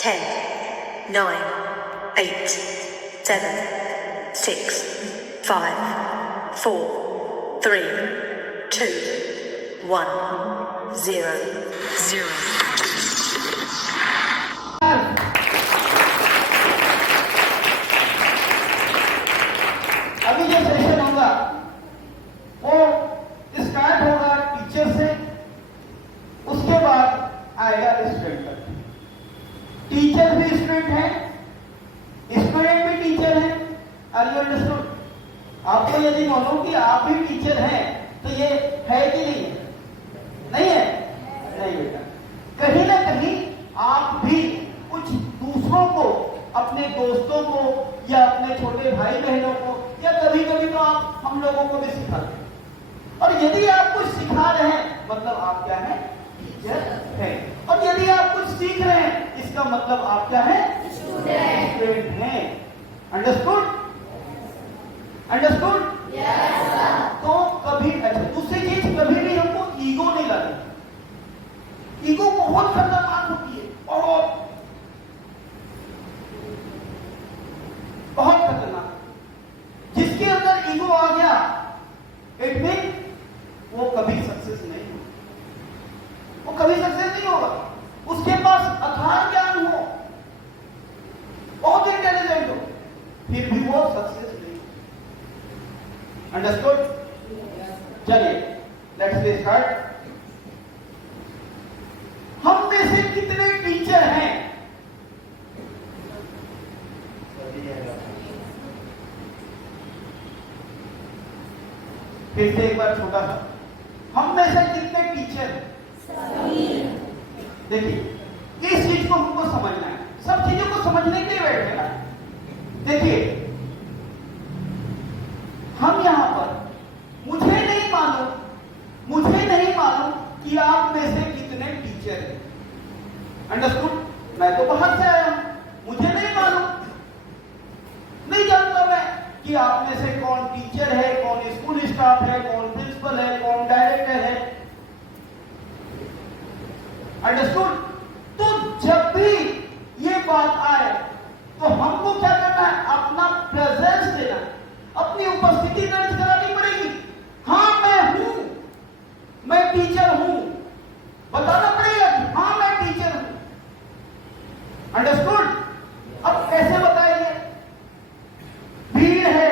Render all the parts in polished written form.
10, 9, 8, 7, 6, 5, 4, 3, 2, 1, 0, 0. अभी जो सेशन होगा वो स्टार्ट होगा टीचर से, उसके बाद आएगा स्टूडेंट तक। टीचर भी स्टूडेंट है, स्टूडेंट भी टीचर है। Are you understood? आपको यदि मानो कि आप भी टीचर हैं तो ये है कि नहीं है? नहीं है? नहीं बेटा, कहीं ना कहीं आप भी कुछ दूसरों को, अपने दोस्तों को या अपने छोटे भाई बहनों को, या कभी कभी तो आप हम लोगों को भी सिखाते हैं। और यदि आप कुछ सिखा रहे हैं मतलब आप क्या है? टीचर है। और यदि आप कुछ सीख रहे हैं इसका मतलब आप क्या है? स्टूडेंट हैं। अंडरस्टूड? अंडरस्टूड? तो कभी, अच्छा दूसरी चीज, कभी भी हमको ईगो नहीं लानी। ईगो बहुत खतरनाक होती है, बहुत खतरनाक। जिसके अंदर ईगो आ गया इट मीन वो कभी सक्सेस नहीं होगा, वो कभी सक्सेस नहीं होगा। उसके पास अथाह ज्ञान हो, बहुत इंटेलिजेंट हो, फिर भी वो सक्सेस नहीं। अंडरस्टूड? चलिए लेट्स स्टार्ट। हम में से कितने टीचर हैं? फिर से एक बार छोटा सा, हम में से कितने टीचर हैं? देखिए इस चीज को हमको समझना है, सब चीजों को समझने के लिए बैठे ना। देखिए हम यहां पर, मुझे नहीं मालूम कि आप में से कितने टीचर हैं। अंडरस्टूड? मैं तो बाहर से आया हूं, मुझे नहीं मालूम, नहीं जानता मैं कि आप में से कौन टीचर है, कौन स्कूल स्टाफ है, कौन प्रिंसिपल है, कौन डायरेक्टर है। अंडरस्टूड? तो जब भी ये बात आए तो हमको क्या करना है? अपना प्रेजेंस देना, अपनी उपस्थिति दर्ज करानी पड़ेगी। हाँ मैं हूं, मैं टीचर हूं, बताना पड़ेगा कि हाँ मैं टीचर हूं। अंडरस्टूड? अब कैसे बताएंगे? भीड़ है,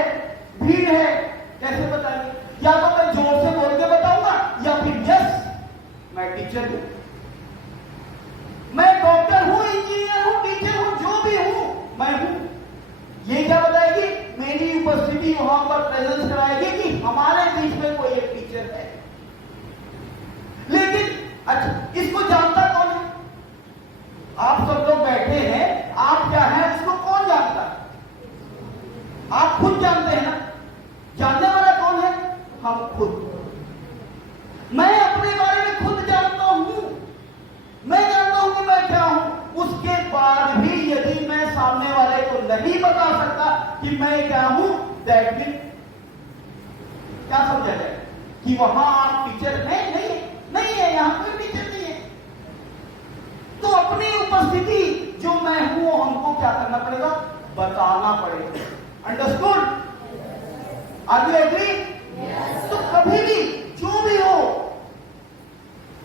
कैसे बताएंगे? या तो मैं जोर से बोल के बताऊंगा, या फिर यस मैं टीचर हूं, मैं डॉक्टर हूं, इंजीनियर हूं, टीचर हूं, जो भी हूं मैं हूं। ये क्या बताएगी? मेरी उपस्थिति वहां पर प्रेजेंस कराएगी कि हमारे बीच में कोई एक टीचर है। लेकिन अच्छा इसको जानता कौन है? आप सब लोग बैठे हैं, आप क्या है इसको कौन जानता है? आप खुद जानते हैं ना। जानने वाला कौन है? हम खुद। मैं अपने बारे में खुद जानता हूं, मैं जानता हूं कि मैं क्या हूं। उसके बाद भी यदि मैं सामने वाले को नहीं बता सकता कि मैं क्या हूं, दैट मीन क्या समझा जाए कि वहां आप टीचर हैं? नहीं है, यहां कोई टीचर नहीं है। तो अपनी उपस्थिति जो मैं हूं हमको क्या करना पड़ेगा? बताना पड़ेगा। अंडरस्टूड? Are you agree? तो कभी भी जो भी हो,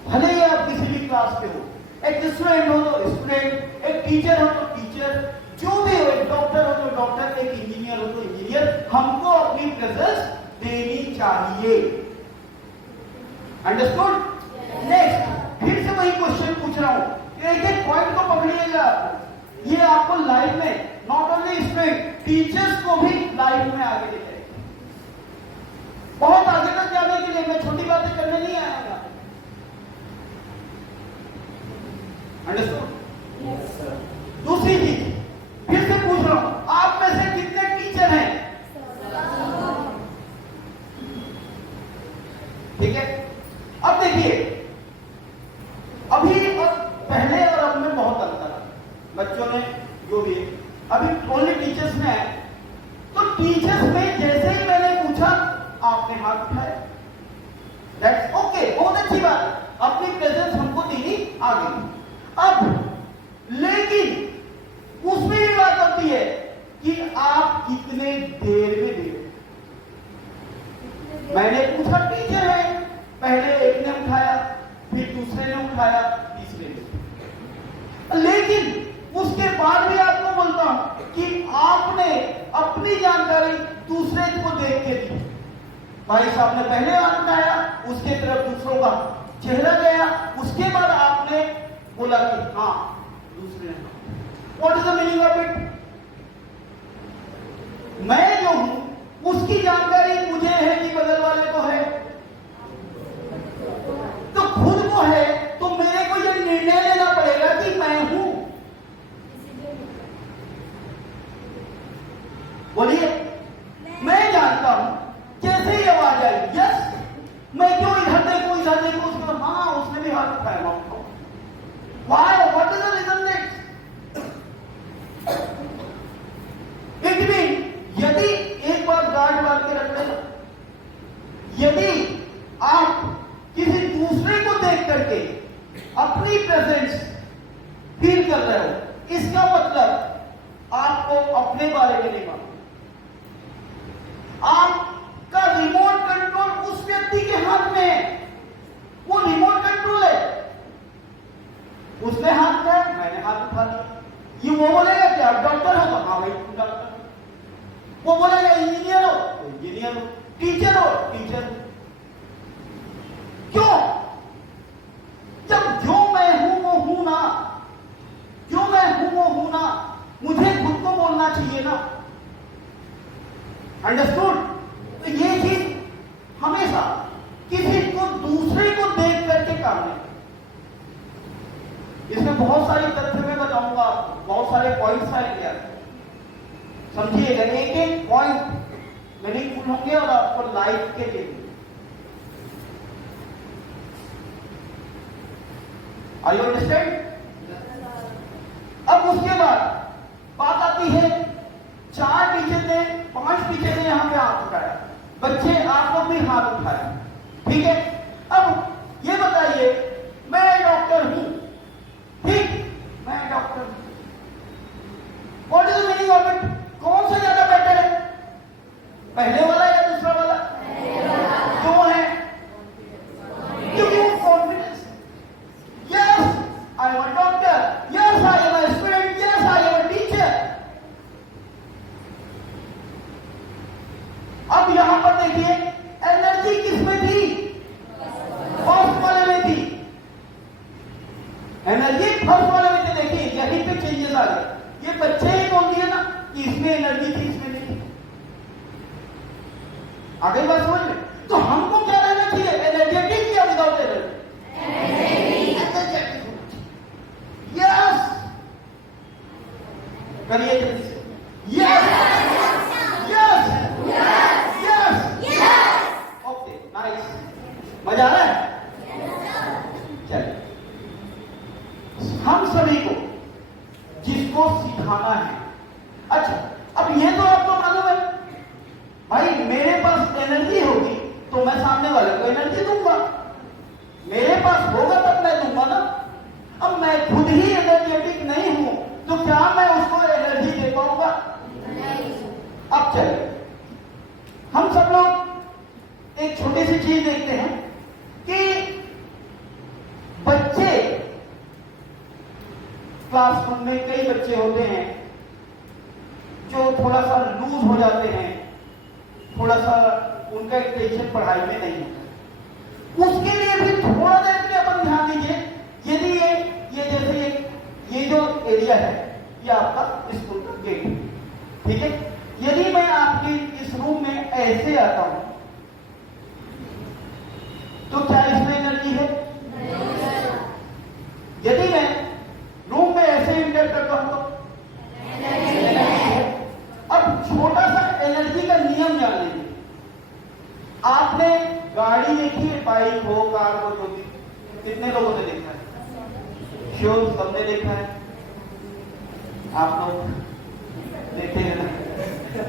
भले ही आप किसी भी क्लास के हो, एक स्टूडेंट हो तो स्टूडेंट, एक टीचर हो तो टीचर, जो भी हो, एक डॉक्टर हो तो डॉक्टर, एक इंजीनियर हो तो इंजीनियर, हमको अपनी प्रेजेंस देनी चाहिए। अंडरस्टूड? नेक्स्ट फिर से वही क्वेश्चन पूछ रहा हूं, एक एक पॉइंट को पकड़िएगा। ये आपको लाइफ में, नॉट ओनली स्टूडेंट, टीचर्स को भी लाइफ में आगे ले जाएगा, बहुत आगे तक जाने के लिए। मैं छोटी बातें करने नहीं आया। अंडरस्टूड? दूसरी चीज फिर से पूछ रहा हूं, आप में से कितने टीचर हैं? ठीक है? अब देखिए, अभी और पहले और अब में बहुत अंतर है। बच्चों ने जो भी अभी ओनली टीचर्स में है, तो टीचर्स में जैसे ही मैंने पूछा आपने हाथ उठाया, दैट्स ओके, बहुत अच्छी बात, अपनी प्रेजेंस हमको देनी आ गई। अब लेकिन आपने अपनी जानकारी दूसरे को देख के दी। भाई साहब ने पहले हाथ उठाया, उसके तरफ दूसरों का चेहरा गया, उसके बाद आपने बोला कि हाँ दूसरे ने। What is the meaning of it? मैं जो हूं उसकी जानकारी मुझे है कि बगल वाले को है? तो खुद को है तो मेरे को यह निर्णय लेना पड़ेगा कि मैं हूं। बोलिए, मैं जानता हूं कैसे ही आवाज आई, यस, मैं क्यों इधर देखो उसको, हाँ उसने भी हाथ उठाया, why, what is the reason that? It mean यदि एक बार गार्ड मार के रख लेना, यदि आप किसी दूसरे को देख करके अपनी प्रेजेंस फील कर रहे हो, इसका मतलब आपको अपने बारे में नहीं मालूम। आपका रिमोट कंट्रोल उस व्यक्ति के हाथ में है, वो रिमोट कंट्रोल है। उसने हाथ उठाया, मैंने हाथ उठा लिया। ये वो बोलेगा कि आप डॉक्टर हो, तो हाँ भाई डॉक्टर। वो बोलेगा इंजीनियर हो तो इंजीनियर हो, टीचर हो टीचर। क्यों? जब जो मैं हूं वो हूं ना, जो मैं हूं वो हूं ना, मुझे खुद को बोलना चाहिए ना। अंडरस्टूड? तो ये चीज हमेशा किसी को दूसरे को देख करके काम नहीं। इसमें बहुत सारी तथ्य मैं बताऊंगा, बहुत सारे पॉइंट्स आएंगे, समझिएगा। एक एक पॉइंट मीनिंगफुल होंगे और आपको लाइफ के लिए। Are you understand? अब उसके बाद बात आती है, 4 टीचर ने 5 टीचर ने यहां पे हाथ उठाया, बच्चे आप लोग भी हाथ उठाए, ठीक है। अब ये बताइए, मैं डॉक्टर हूं, ठीक, मैं डॉक्टर हूं। What is the meaning of it? कौन सा ज्यादा बेटर है, पहले वाला या दूसरा वाला? क्यों है? क्योंकि वो confidence, yes I am a doctor, yes I am a student, yes I am a teacher. अब यहां पर देखिए, एनर्जी किसमें थी? फर्स्ट वाले में थी। एनर्जी फर्स्ट वाले में थी। देखिए यहीं पे चेंजेस आ गए। ये बच्चे ही बोल दिए ना कि इसमें एनर्जी थी, इसमें नहीं थी। आगे बात समझ में? तो हमको क्या रहना चाहिए, एनर्जेटिक या विदाउट एनर्जी? यस, करिए yes yes yes. Okay nice, मजा आ रहा है? चलिए, हम सभी को जिसको सिखाना है, अच्छा अब ये तो आपको मालूम है भाई, मेरे पास एनर्जी होगी तो मैं सामने वाले को एनर्जी दूंगा, मेरे पास होगा तब मैं दूंगा ना। अब मैं खुद ही एनर्जेटिक नहीं हूं तो क्या मैं उसको एनर्जी दे पाऊंगा? अब चलिए, हम सब लोग एक छोटी सी चीज देखते हैं कि बच्चे क्लासरूम में कई बच्चे होते हैं जो थोड़ा सा लूज हो जाते हैं, थोड़ा सा उनका टेंशन पढ़ाई में नहीं होता। उसके लिए भी थोड़ा देर के अपन ध्यान दीजिए। यदि ये जैसे ये जो एरिया है, ये आपका स्कूल का गेट है, ठीक है। यदि मैं आपके इस रूम में ऐसे आता हूं तो क्या इसमें एनर्जी है? यदि मैं रूम में ऐसे इंटर करता हूं तो एनर्जी है। अब छोटा सा एनर्जी का नियम जान लीजिए। आपने गाड़ी देखी है, बाइक हो कार हो, जो भी, कितने लोगों ने देखा है? श्योर सबने देखा है। आप लोग देखे हैं ना?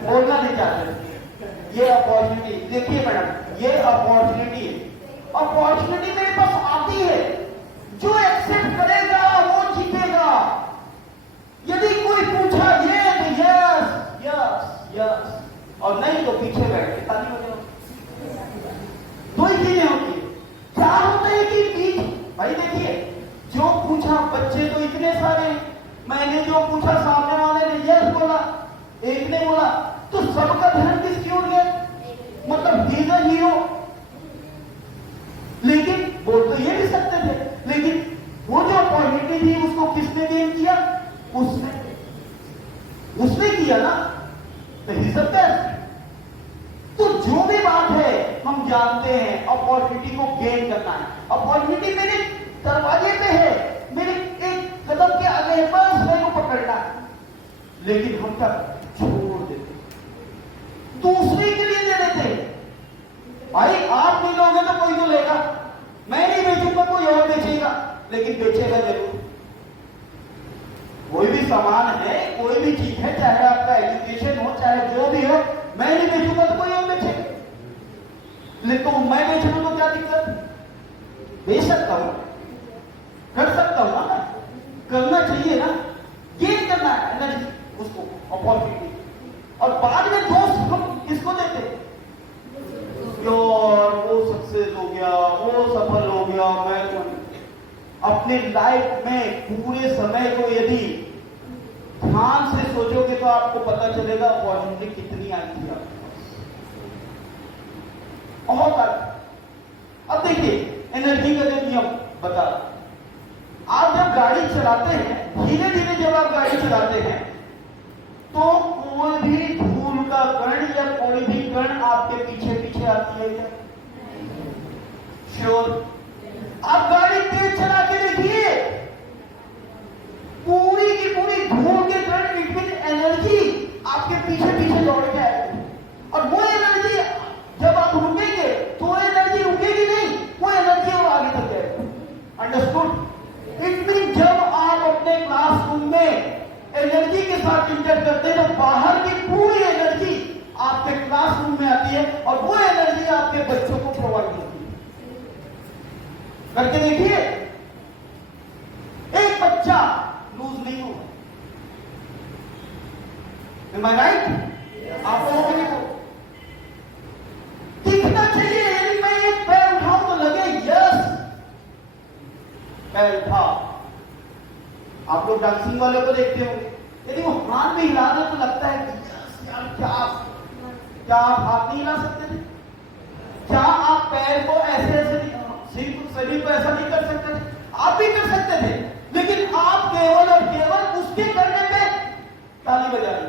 बोलना नहीं चाहते। ये अपॉर्चुनिटी देखिए मैडम, ये अपॉर्चुनिटी है। अपॉर्चुनिटी मेरे पास आती है, जो एक्सेप्ट करेगा वो जीतेगा। यदि कोई पूछा ये तो यस यस यस, और नहीं तो पीछे बैठ के ताली बजाओ। दो ही चीजें होती है। क्या होता है कि बीच भाई देखिए, जो पूछा, बच्चे तो इतने सारे, मैंने जो पूछा सामने वाले ने यस बोला, एक ने बोला, तो सबका ध्यान किसकी ओर गया? मतलब ही इज अ हीरो। लेकिन बोल तो ये भी सकते थे, लेकिन वो जो अपॉर्चुनिटी थी उसको किसने गेन किया? उसने किया ना, तो ही इज द बेस्ट। तो जो भी बात है हम जानते हैं अपॉर्चुनिटी को गेन करना है। अपॉर्चुनिटी मेरे दरवाजे पे है, मेरे एक कदम के आगे है, बस मेरे को पकड़ना है। लेकिन हम क्या छोड़ देते, दूसरे के लिए दे देते। भाई आप नहीं लोगे तो कोई तो लेगा, मैं नहीं बेचूंगा कोई और बेचेगा, लेकिन बेचेगा जरूर। कोई भी सामान है, कोई भी चीज है, चाहे आपका एजुकेशन हो, चाहे जो भी हो, मैं नहीं बेचूंगा तो कोई और बेचेगा। लेकिन तो मैं बेचूंगा तो क्या दिक्कत? बेच सकता हूं, कर सकता हूं ना, करना चाहिए ना, गेन करना है एनर्जी, उसको अपॉर्चुनिटी। और बाद में दोस्त हम किसको देते? यार वो सक्सेस हो गया, वो सफल हो गया, मैं तो अपने लाइफ में पूरे समय को यदि ध्यान से सोचोगे तो आपको पता चलेगा अपॉर्चुनिटी कितनी आई थी आपके पास। और अब देखिए एनर्जी का जो नियम बता, आप जब गाड़ी चलाते हैं, धीरे धीरे जब आप गाड़ी चलाते हैं, तो कोई भी धूल का कण या कोई भी कण आपके पीछे पीछे आती है क्या? श्योर। आप गाड़ी तेज चला के देखिए, पूरी की पूरी धूल के कण, इट मीन एनर्जी आपके पीछे पीछे दौड़ के आएगी। और वो एनर्जी जब आप रुकेंगे तो वो एनर्जी रुकेगी नहीं, वो एनर्जी और आगे तक जाएगी। अंडरस्टूड? इट मीन जब आप अपने क्लासरूम में एनर्जी के साथ इंटर करते हैं तो बाहर की पूरी एनर्जी आपके क्लासरूम में आती है और वो एनर्जी आपके बच्चों को प्रोवाइड होती है। करके देखिए, एक बच्चा लूज नहीं होगा। Am I right? आप लोगों को दिखना चाहिए, यदि मैं एक पैर उठाऊं तो लगे यस पैर उठा। आप लोग डांसिंग वाले को देखते होंगे, यदि वो हाथ में हिला दे तो लगता है कि यस यार, क्या आप हाथ नहीं हिला सकते थे? क्या आप पैर को ऐसे ऐसे शरीर को ऐसा नहीं कर सकते थे? आप भी कर सकते थे, लेकिन आप केवल और केवल उसके करने पे ताली बजा रहे,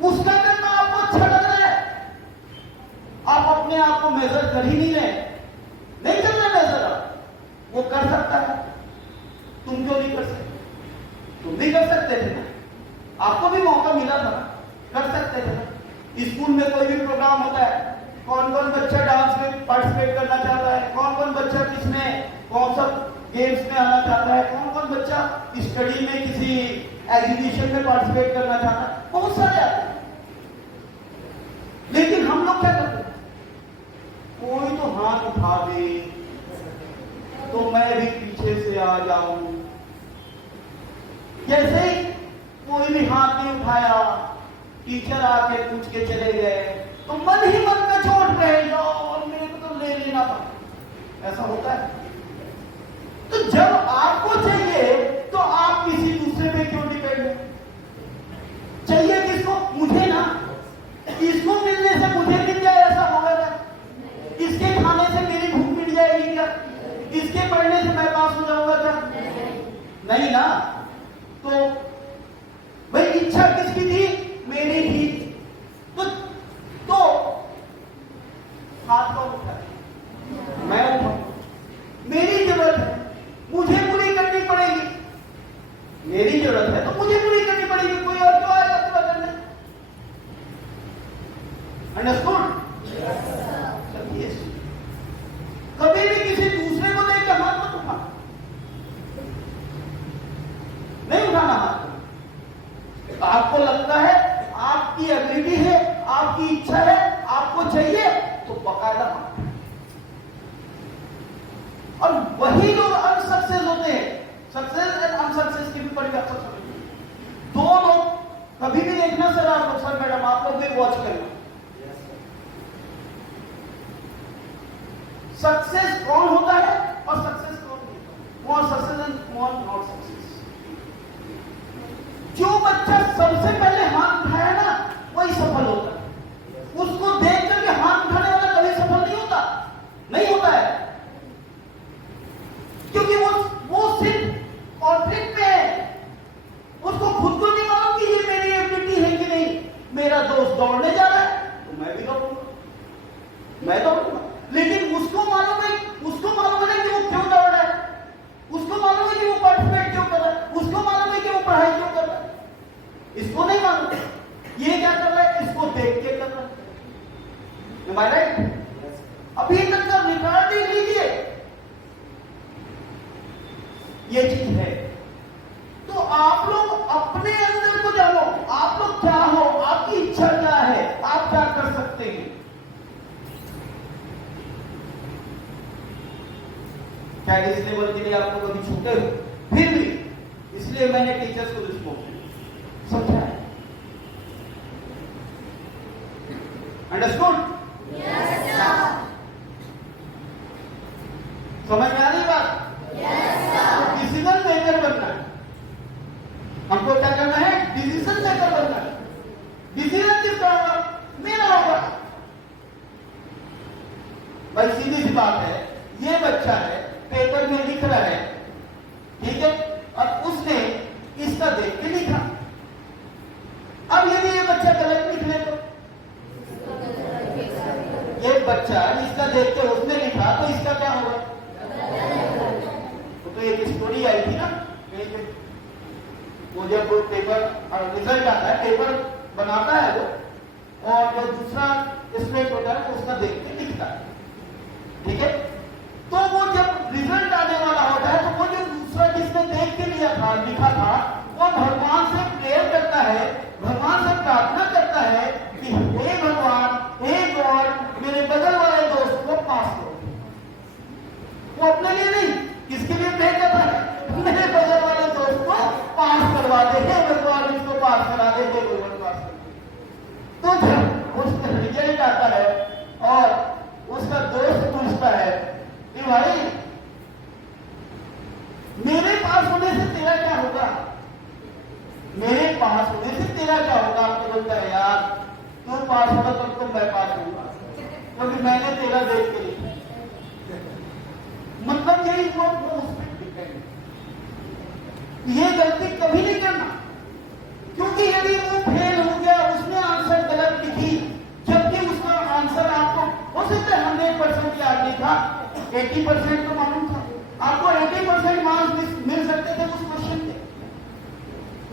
उसका करना आपको अच्छा लग रहा है। आप अपने आप को मेजर कर ही नहीं रहे, नहीं कर रहे मेजर। आप वो कर सकता है, तुम क्यों नहीं कर सकते? तुम भी कर सकते थे ना, आपको भी मौका मिला था ना, कर सकते थे ना। स्कूल में कोई भी प्रोग्राम होता है, कौन कौन बच्चा डांस में पार्टिसिपेट करना चाहता है, कौन कौन बच्चा किसमें कौन सा गेम्स में आना चाहता है, कौन कौन बच्चा स्टडी में किसी एग्जीबिशन में पार्टिसिपेट करना चाहता है, बहुत सारे आते हैं। लेकिन हम लोग क्या करते हैं? कोई तो हाथ उठा दे तो मैं भी पीछे से आ जाऊं। जैसे ही कोई भी हाथ नहीं उठाया, टीचर आके पूछ के चले गए, तो मन ही मन में चोट रहेगा और मेरे को तो ले लेना था। ऐसा होता है। तो जब आपको चाहिए तो आप किसी दूसरे पे क्यों डिपेंड है? चाहिए किसको? मुझे ना, इसको मिलने से मुझे मिल जाए ऐसा होगा क्या? इसके खाने से मेरी भूख मिट जाएगी क्या? इसके पढ़ने से मैं पास हो जाऊंगा क्या? नहीं ना। तो भाई इच्छा किसकी थी? मेरी थी। तो हाथ कौन उठा? मैं उठाऊं। मेरी जरूरत है, मुझे पूरी करनी पड़ेगी। मेरी जरूरत है तो मुझे पूरी करनी पड़ेगी, कोई और क्यों आएगा पूरा करने? अंडरस्टूड? चलिए, कभी भी किसी दूसरे को देकर हाथ मत उठा, नहीं उठाना हाथ। आपको लगता है, आपकी एबिलिटी है, आपकी इच्छा है, आपको चाहिए तो बकायदा हाथ। और वही लोग अनसक्सेस होते हैं। सक्सेस एंड अनसक्सेस की भी परिभाषा समझिए। दो लोग कभी भी देखना सर, आप लोग, सर मैडम आप लोग भी वॉच करना, सक्सेस कौन होता है और सक्सेस कौन नहीं होता, कौन सक्सेस एंड कौन नॉट सक्सेस। जो बच्चा सबसे पहले हाथ उठाया शायद इस लेवल के लिए आपको कभी छूटे हो, फिर भी इसलिए मैंने टीचर्स को रिस्पोर्ट समझा है। अंडरस्टूड? समझ में आ रही बात? डिसीजन मेकर बनना है हमको। क्या करना है? डिसीजन मेकर बनना है। डिसीजन किसका होगा? मेरा होगा। भाई सीधी सी बात है, ये बच्चा है पेपर में लिख रहा है, ठीक है, और उसने इसका देख के लिखा। अब यदि ये बच्चा गलत लिख ले तो ये बच्चा इसका देख के उसने लिखा तो इसका क्या होगा? तो एक स्टोरी आई थी ना, वो जब वो पेपर रिजल्ट आता है, पेपर बनाता है वो, और जो दूसरा स्टूडेंट होता है उसका देख के लिखता है, ठीक है। तो वो जब रिजल्ट आने वाला होता है तो वो जो दूसरा जिसने देख के लिखा था वो भगवान से प्रेयर करता है, भगवान से प्रार्थना करता है कि हे भगवान, हे गॉड, मेरे बगल वाले दोस्त को पास करो। वो अपने लिए नहीं, किसके लिए प्रेयर करता है? मेरे बगल वाले दोस्त को पास करवा दे, हे भगवान इसको पास करा दे, हे भगवान पास कर दे। तो जब उसका रिजल्ट आता है और उसका दोस्त पूछता है कि भाई मेरे पास होने से तेरा क्या होगा? मेरे पास होने से तेरा क्या होगा? आपको बोलता है यार तू पास होगा तो मैं पास होऊंगा, क्योंकि मैंने तेरा देख के लिखा। मतलब यही वो उस पर डिपेंड। ये गलती कभी नहीं करना, क्योंकि यदि वो फेल हो गया, उसने आंसर गलत लिखी, जबकि उसका आंसर आपको हो सकता है 100% याद नहीं था, 80% तो मालूम था, आपको 80% मार्क्स मिल सकते थे उस क्वेश्चन के,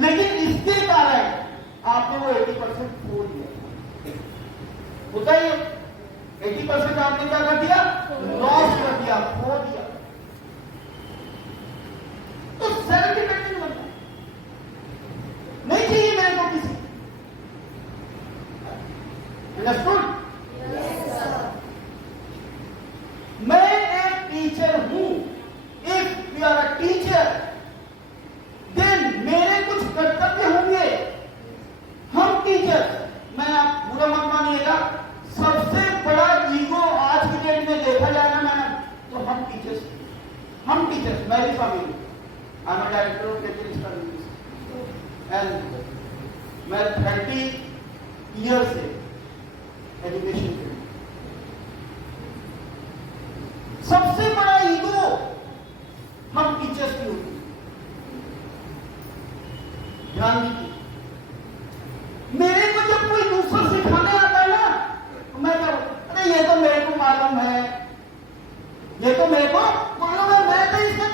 लेकिन इसके कारण आपने वो 80% खो दिया। होता ही 80% आपने क्या कर दिया? लॉस कर दिया, खो दिया। तो सेल्फ डिपेंडेंट बनना नहीं चाहिए मेरे को किसी। अंडरस्टूड? मैं एक टीचर हूं। If you are a teacher then मेरे कुछ कर्तव्य होंगे। हम टीचर, मैं आप बुरा मत मानिएगा, सबसे बड़ा ईगो आज की डेट में देखा जाए ना मैंने, तो हम टीचर्स, मैं भी शामिल हूं। I am director of and मैं 30 ईयर से एजुकेशन के सबसे बड़ा ईगो हम टीचर्स की होती है। ध्यान दीजिए, मेरे को जब कोई दूसरा सिखाने आता है ना तो मैं क्या, अरे ये तो मेरे को मालूम है, ये तो मेरे को मालूम है, मैं तो इसका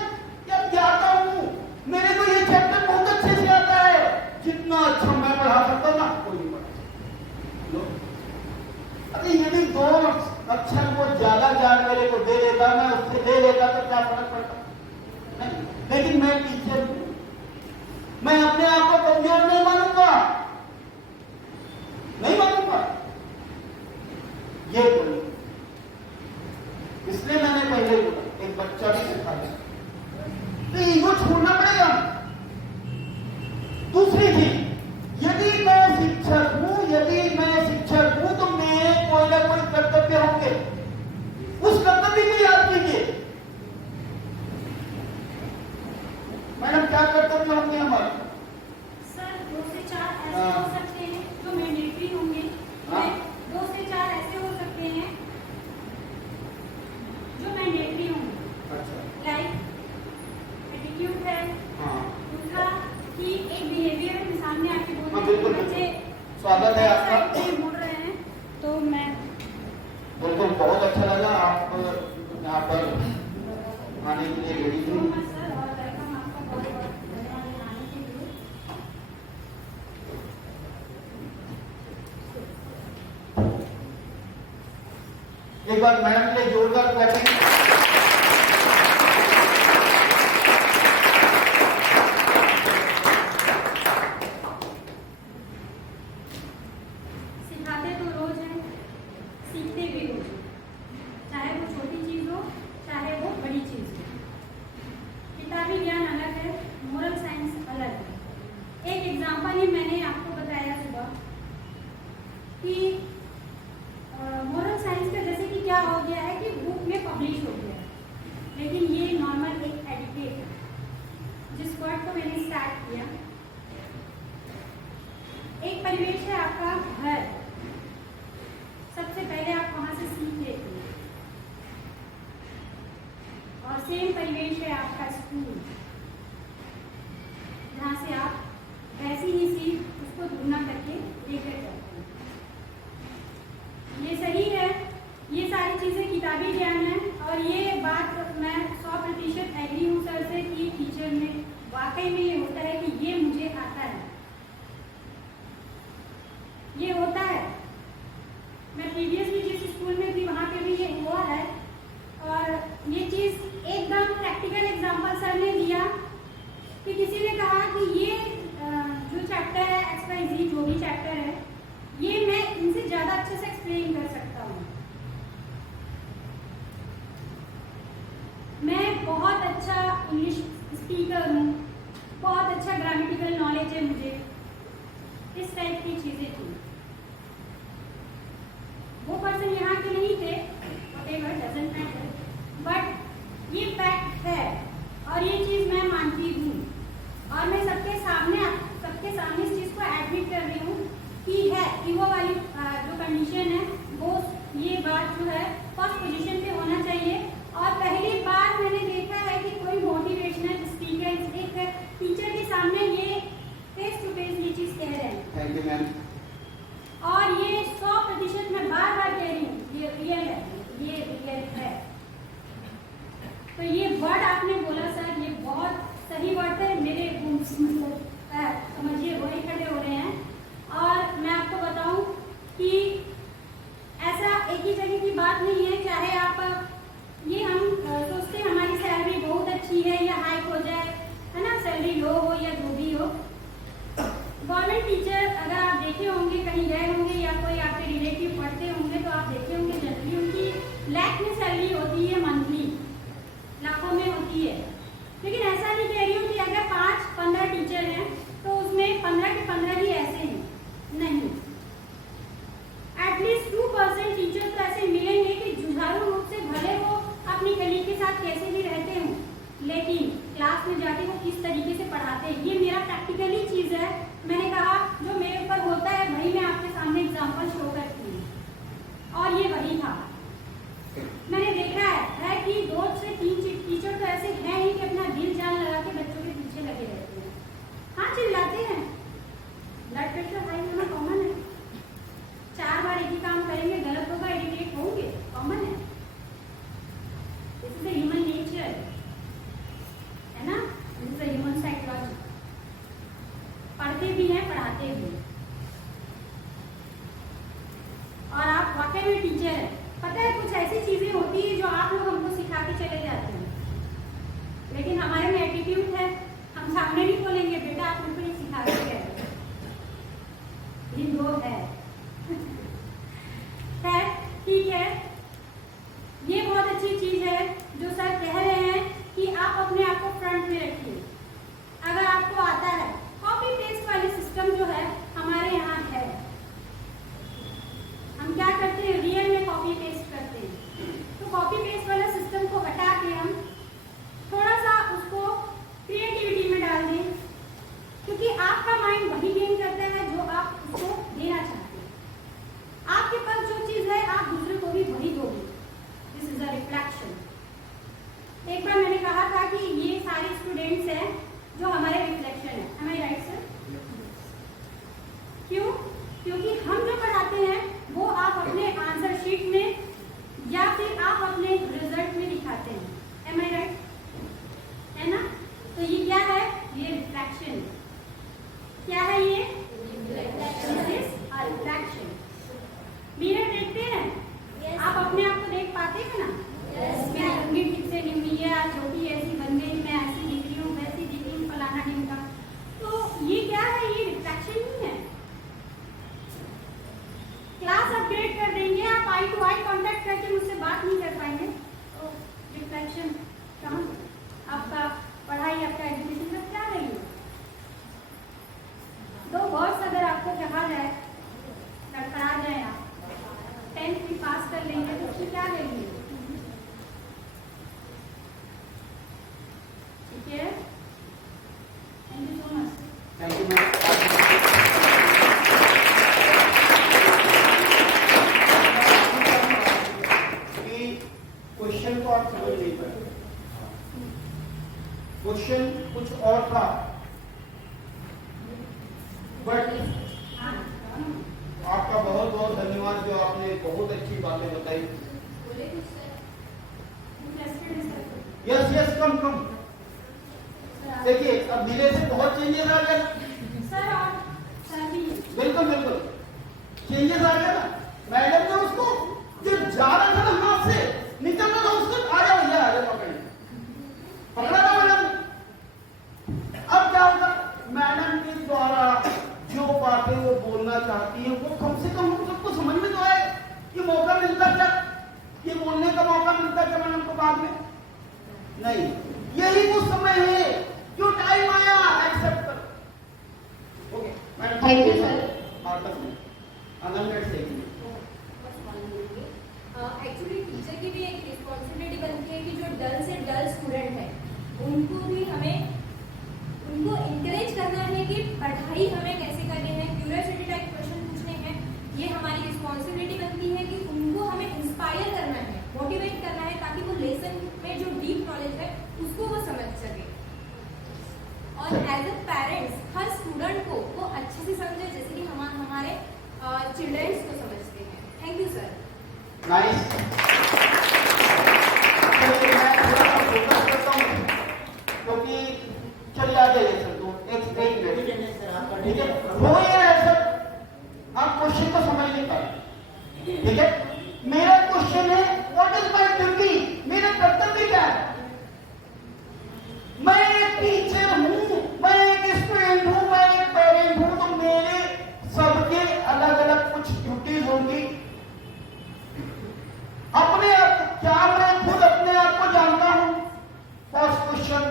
क्या जानता हूं, मेरे को ये चैप्टर बहुत अच्छे से आता है, जितना अच्छा मैं पढ़ा सकता हूं ना कोई नहीं पढ़ा सकता। अरे यदि 2 अक्षर को ज्यादा ज्ञान मेरे को दे देता, मैं उससे ले लेता तो क्या फर्क पड़ता? नहीं। लेकिन मैं टीचर हूं, मैं अपने आप को कमजोर नहीं मानूंगा, नहीं मानूंगा। ये बोली, इसलिए मैंने पहले बोला एक बच्चा भी सिखाया, तो ईगो छोड़ना पड़ेगा। दूसरी चीज, यदि मैं शिक्षक हूं तो मेरे कोई ना कोई कर्तव्य होंगे, उस कर्तव्य को याद कीजिए। मैडम क्या कर्तव्य होंगे हमारे? सर 2 से 4 ऐसे हो सकते हैं जो मैंडेटरी होंगे। 2 से 4 ऐसे हो सकते हैं जो मैंडेटरी होंगे। अच्छा। लाइक एटीट्यूड है। हाँ। दूसरा कि एक बिहेवियर मिसाल में आपके हाँ, बिल्कुल, बच्चे स्वागत है आपका। मुड़ रहे हैं तो मैं बिल्कुल, बहुत अच्छा लगा आप यहाँ पर आने के लिए रेडी हुई। सर और वेलकम आपका बहुत-बहुत धन्यवाद आने के लिए। एक बार मैडम के लिए जोरदार क्लैपिंग। सिखाते तो रोज हैं, सीखते भी रोज, चाहे वो छोटी चीज हो चाहे वो बड़ी चीज हो। एक परिवेश है आपका घर, सबसे पहले आप वहां से सीख लेते हैं। और सेम परिवेश है आपका स्कूल, जहाँ से आप वैसी ही सीख उसको दुगना करके लेकर जाते हैं। ये सही है, ये सारी चीज़ें किताबी ज्ञान है, और ये बात मैं 100% एग्री हूँ सर से कि टीचर में वाकई में ये होता है कि ये मुझे आता है, ये होता है। मैं प्रीवियसली जिस स्कूल में थी वहाँ पे भी ये हुआ है, और ये चीज़ एकदम प्रैक्टिकल एग्जांपल सर ने दिया कि किसी ने कहा कि ये जो चैप्टर है XYZ जो भी चैप्टर है, ये मैं इनसे ज़्यादा अच्छे से एक्सप्लेन कर सकता हूँ। मैं बहुत अच्छा इंग्लिश स्पीकर हूँ, बहुत अच्छा ग्रामेटिकल नॉलेज है मुझे, इस टाइप की चीज़ें थी। वो पर्सन यहाँ के नहीं थे, whatever, doesn't matter, बट ये फैक्ट है और ये चीज़ मैं मानती हूँ, और मैं सबके सामने इस चीज़ को एडमिट कर रही हूँ कि है कि वो वाली जो कंडीशन है वो ये बात जो है फर्स्ट पोजीशन पे होना चाहिए। और पहली बार मैंने देखा है कि कोई मोटिवेशनल स्पीकर एक टीचर के सामने ये फेस टू फेस ये चीज़ कह रहे हैं। Thank you ma'am. और ये 100% मैं बार बार कह रही हूँ, ये रियल है, ये रियल है। तो ये वर्ड आपने बोला सर, ये बहुत सही वर्ड है, मेरे मतलब समझिए वही खड़े हो रहे हैं। और मैं आपको बताऊं कि ऐसा एक ही जगह की बात नहीं है, चाहे आप ये हम सोचते हैं हमारी सैलरी बहुत अच्छी है या हाइक हो जाए, है ना, सैलरी लो हो या जो भी हो। गवर्नमेंट टीचर अगर आप देखे होंगे, कहीं गए होंगे या कोई आपके रिलेटिव पढ़ते होंगे तो आप देखे होंगे जनरली उनकी लाख में सैलरी होती है, मंथली लाखों में होती है। लेकिन ऐसा नहीं कह रही हूँ कि अगर 5-15 टीचर हैं तो उसमें 15 के 15 ही ऐसे हैं, नहीं। एटलीस्ट 2% टीचर तो ऐसे मिलेंगे कि जुझारू रूप से भले वो अपनी कलीग के साथ कैसे भी रहते हों, लेकिन क्लास में जाके वो किस तरीके से पढ़ाते हैं, ये मेरा प्रैक्टिकली चीज़ है। मैंने कहा जो मेरे ऊपर होता है वही मैं आपके सामने एग्जाम्पल शो करती हूँ, और ये वही था। मैंने देखा है कि 2 से 3 टीचर तो ऐसे हैं ही कि अपना दिल जान लगा के बच्चों के पीछे लगे रहते हैं। हाँ, चिल्लाते हैं, ब्लड प्रेशर हाई होना कॉमन है, 4 बार एक ही काम करेंगे, गलत होगा, इरिटेट होंगे, कॉमन है, दिस इज ह्यूमन नेचर, है ना, दिस इज ह्यूमन साइकोलॉजी। पढ़ते भी हैं, पढ़ाते भी हैं, और आप वाकई में टीचर हैं। पता है कुछ ऐसी चीजें होती है जो आप लोग हमको सिखा के चले जाते हैं, लेकिन हमारे में एटीट्यूड है, हम सामने नहीं बोलेंगे बेटा आप हमको ये सिखा के गए, ये लोग है। खैर ठीक है, ये बहुत अच्छी चीज है जो सर कह रहे हैं कि आप अपने आप को फ्रंट में रखिए। अगर आपको आता है, कॉपी पेस्ट वाली सिस्टम जो है हमारे यहाँ है, हम क्या करते हैं, रियल में कॉपी पेस्ट करते हैं। तो कॉपी पेस्ट वाला सिस्टम को हटा के हम थोड़ा सा उसको क्रिएटिविटी में डाल दें, क्योंकि आपका माइंड वही गेन करता है जो आप उसको देना चाहते हैं। आपके पास जो चीज़ है आप दूसरे को भी वही दोगे, दिस इज अ रिफ्लेक्शन। एक बार मैंने कहा था कि ये सारे स्टूडेंट्स हैं जो हमारे रिफ्लेक्शन है, am I right sir? क्यों? क्योंकि हम जो पढ़ाते हैं वो आप अपने आंसर शीट में या फिर आप अपने रिजल्ट में दिखाते हैं, am I right? है ना? तो ये क्या है? ये रिफ्लेक्शन। क्या है ये? रिफ्लेक्शन। मिरर देखते हैं? आप अपने आप को देख पाते हैं ना? मेरी उंगली ठीक से नहीं हुई है, आज छोटी ऐसी बन गई, मैं ऐसी दिख रही हूँ, वैसी दिख रही हूँ, फलाना ढिमका। तो ये क्या है? ये रिफ्लेक्शन नहीं है। क्लास अपग्रेड कर देंगे, आप आई टू आई कांटेक्ट करके मुझसे बात नहीं कर पाएंगे, तो रिफ्लेक्शन कहाँ? आपका पढ़ाई, आपका एजुकेशन का क्या है ये? 2 वर्ड्स अगर आपको कहा जाए, लड़खड़ा जाए, आप 10th भी पास कर लेंगे तो उसमें क्या लेंगे? ठीक है, thank you so much. Thank you ma'am. बहुत अच्छी बातें बताई। बोले कुछ सर? इंटरेस्टेड है सर। यस यस, कम कम। देखिए अब धीरे से बहुत चेंजेस आ गए सर और सर भी बिल्कुल बिल्कुल चेंजेस आ गया ना। मैडम ने उसको जो जा रहा था ना हाथ से निकल रहा था उसको आ जाओ भैया, आ जाओ पकड़ा था मैडम। अब क्या होगा, मैडम के द्वारा जो बातें वो बोलना चाहती है वो कम से कम हम सबको समझ में तो आए। ये मौका मिलता क्या, ये बोलने का मौका मिलता क्या मैडम को बाद में? नहीं, यही वो समय है जो टाइम आया एक्सेप्ट कर। Okay madam, thank you sir. Unlimited से एक्चुअली टीचर की भी एक रिस्पॉन्सिबिलिटी बनती है कि जो डल से डल स्टूडेंट है उनको भी हमें उनको इंकरेज करना है कि पढ़ाई हमें कैसे करनी है, क्यूरियोसिटी टाइप क्वेश्चन पूछने हैं। ये हमारी रिस्पॉन्सिबिलिटी बनती है कि उनको हमें इंस्पायर करना है, मोटिवेट करना है, ताकि वो लेसन में जो डीप नॉलेज है उसको वो समझ सके। और एज अ पेरेंट्स हर स्टूडेंट को वो अच्छे से समझे जैसे कि हमारे चिल्ड्रंस को समझते हैं। Thank you sir. नाइस। मैं थोड़ा सा फोकस करता हूँ क्योंकि चलिए आ जाइए सर, तो एक मिनट ठीक है। वो ये है सर, आप क्वेश्चन को समझ नहीं पाए, ठीक है। मेरा क्वेश्चन है व्हाट इज माय ड्यूटी, मेरा कर्तव्य क्या है। मैं एक टीचर हूं, मैं एक स्टूडेंट हूं, मैं एक पेरेंट हूं, तो मेरे सबके अलग अलग कुछ ड्यूटीज होंगी। अपने आप क्या मैं खुद अपने आप को जानता हूं? फर्स्ट क्वेश्चन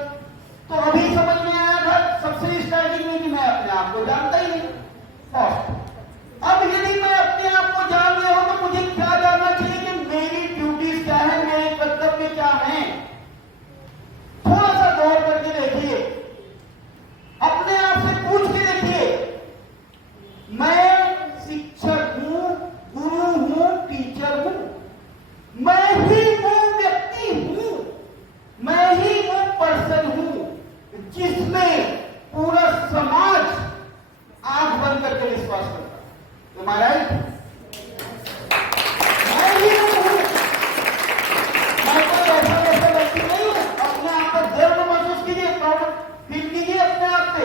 तो अभी समझ में आया था सबसे स्टार्टिंग में कि मैं अपने आप को जानता ही नहीं। फर्स्ट, अब यदि मैं अपने आप को जान लिया हूं तो मुझे क्या जानना चाहिए कि मेरी ड्यूटीज क्या है, मेरे कर्तव्य क्या है। थोड़ा सा गौर करके देखिए, अपने आप से पूछ के देखिए, मैं शिक्षक हूं, गुरु हूं, टीचर हूं, मैं ही वो व्यक्ति हूं, मैं ही वो पर्सन हूं जिसमें पूरा समाज आंख बंद करके विश्वास करता है। Am I right? मैं ही वो हूं, मैं कोई ऐसा वैसा व्यक्ति नहीं हूं। अपने आप पर गर्व महसूस कीजिए, प्राउड फील कीजिए, अपने आप पे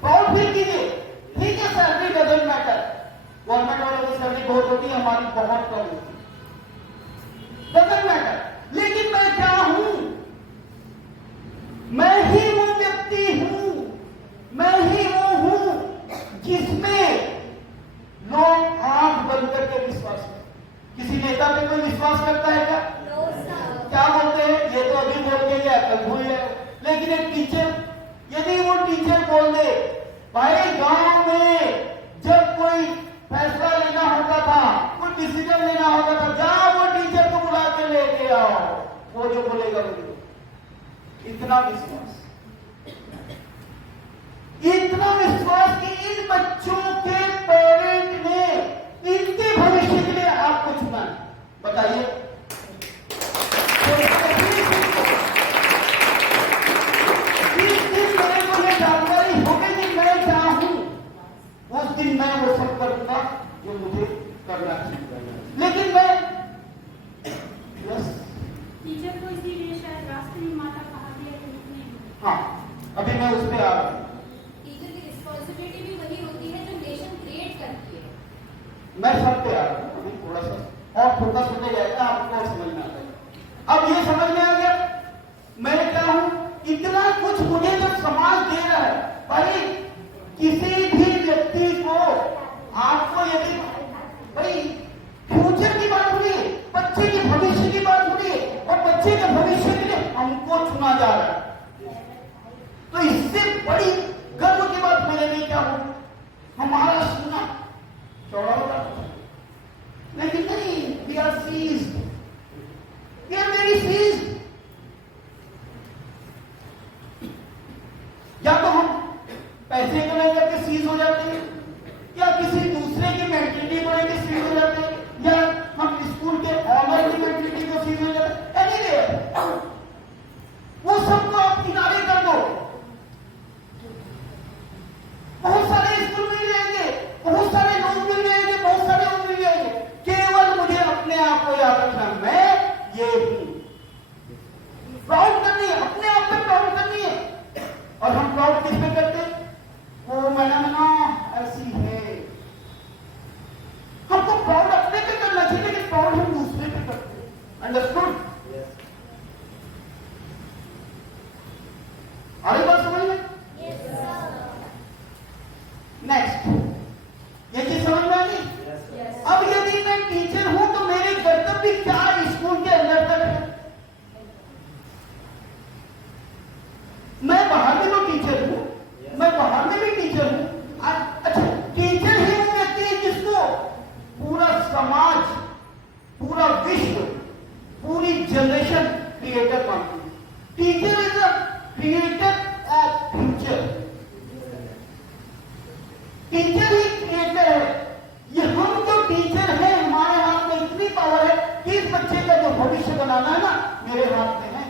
प्राउड फील कीजिए। ठीक है, सैलरी डजंट मैटर, गवर्नमेंट वालों की सैलरी बहुत होती है, हमारी बहुत कम होती है, डजंट मैटर। लेकिन मैं क्या हूं? मैं ही वो व्यक्ति हूं, मैं ही वो हूं जिसमें लोग आंख बंद करके विश्वास करते। किसी नेता पे कोई विश्वास करता है क्या? No sir. क्या बोलते हैं, ये तो अभी बोल के गया, कल भूल गया। लेकिन एक टीचर, यदि वो टीचर बोल दे, भाई गांव में जब कोई फैसला लेना होता था, कोई डिसीजन लेना होता था, जाओ वो टीचर को बुला के लेके आओ, वो जो बोलेगा वो। इतना विश्वास, इतना विश्वास कि इन बच्चों के पेरेंट ने इनके भविष्य के लिए आपको चुना है। बताइए, जिस दिन मेरे को ये जानकारी होगी कि मैं क्या हूं, उस दिन मैं वो सब करूंगा जो मुझे करना चाहिए। लेकिन मैं टीचर को इसीलिए शायद रास्ते में माता कहा गया है, लिखने। हाँ, अभी मैं उस पर आ रहा हूं। टीचर की रिस्पॉन्सिबिलिटी भी वही होती है जो नेशन क्रिएट करती है। मैं सब पे आ रहा हूं, अभी थोड़ा सा और फोकस होते जाएगा, आपको और समझ में आता है। अब ये समझ में आ गया मैं क्या हूं। इतना कुछ मुझे जब समाज दे रहा है, भाई किसी भी व्यक्ति को, आपको यदि भाई फ्यूचर की बात हो रही है, बच्चे के भविष्य की बात हो रही है, और बच्चे के भविष्य के लिए हमको चुना जा रहा है, तो इससे बड़ी गर्व की बात मेरे लिए क्या हो। हमारा सुना चौड़ा होगा, लेकिन नहीं, we are seized, we are very seized. या तो हम पैसे को लेकर के सीज हो जाते हैं, या किसी दूसरे की मेंटलिटी को लेकर सीज हो जाते हैं, या हम स्कूल के ऑनर की मेंटलिटी को सीज हो जाते हैं। एनीवे, वो सबको आप किनारे कर दो। बहुत सारे स्कूल मिल जाएंगे, बहुत सारे लोग मिल जाएंगे, बहुत सारे लोग मिल जाएंगे, ये चीज समझ में आ गई? अब यदि मैं टीचर हूं तो मेरे कर्तव्य क्या स्कूल के अंदर तक है? मैं बाहर में तो टीचर हूं, मैं बाहर में भी टीचर हूं। अच्छा, टीचर ही वो व्यक्ति है जिसको पूरा समाज, पूरा विश्व, पूरी जनरेशन क्रिएटर मानती है। Teacher is a creator of future. Teacher he creator है। ये हम जो टीचर हैं, हमारे हाथ में इतनी पावर है कि इस बच्चे का जो भविष्य बनाना है ना, मेरे हाथ में है।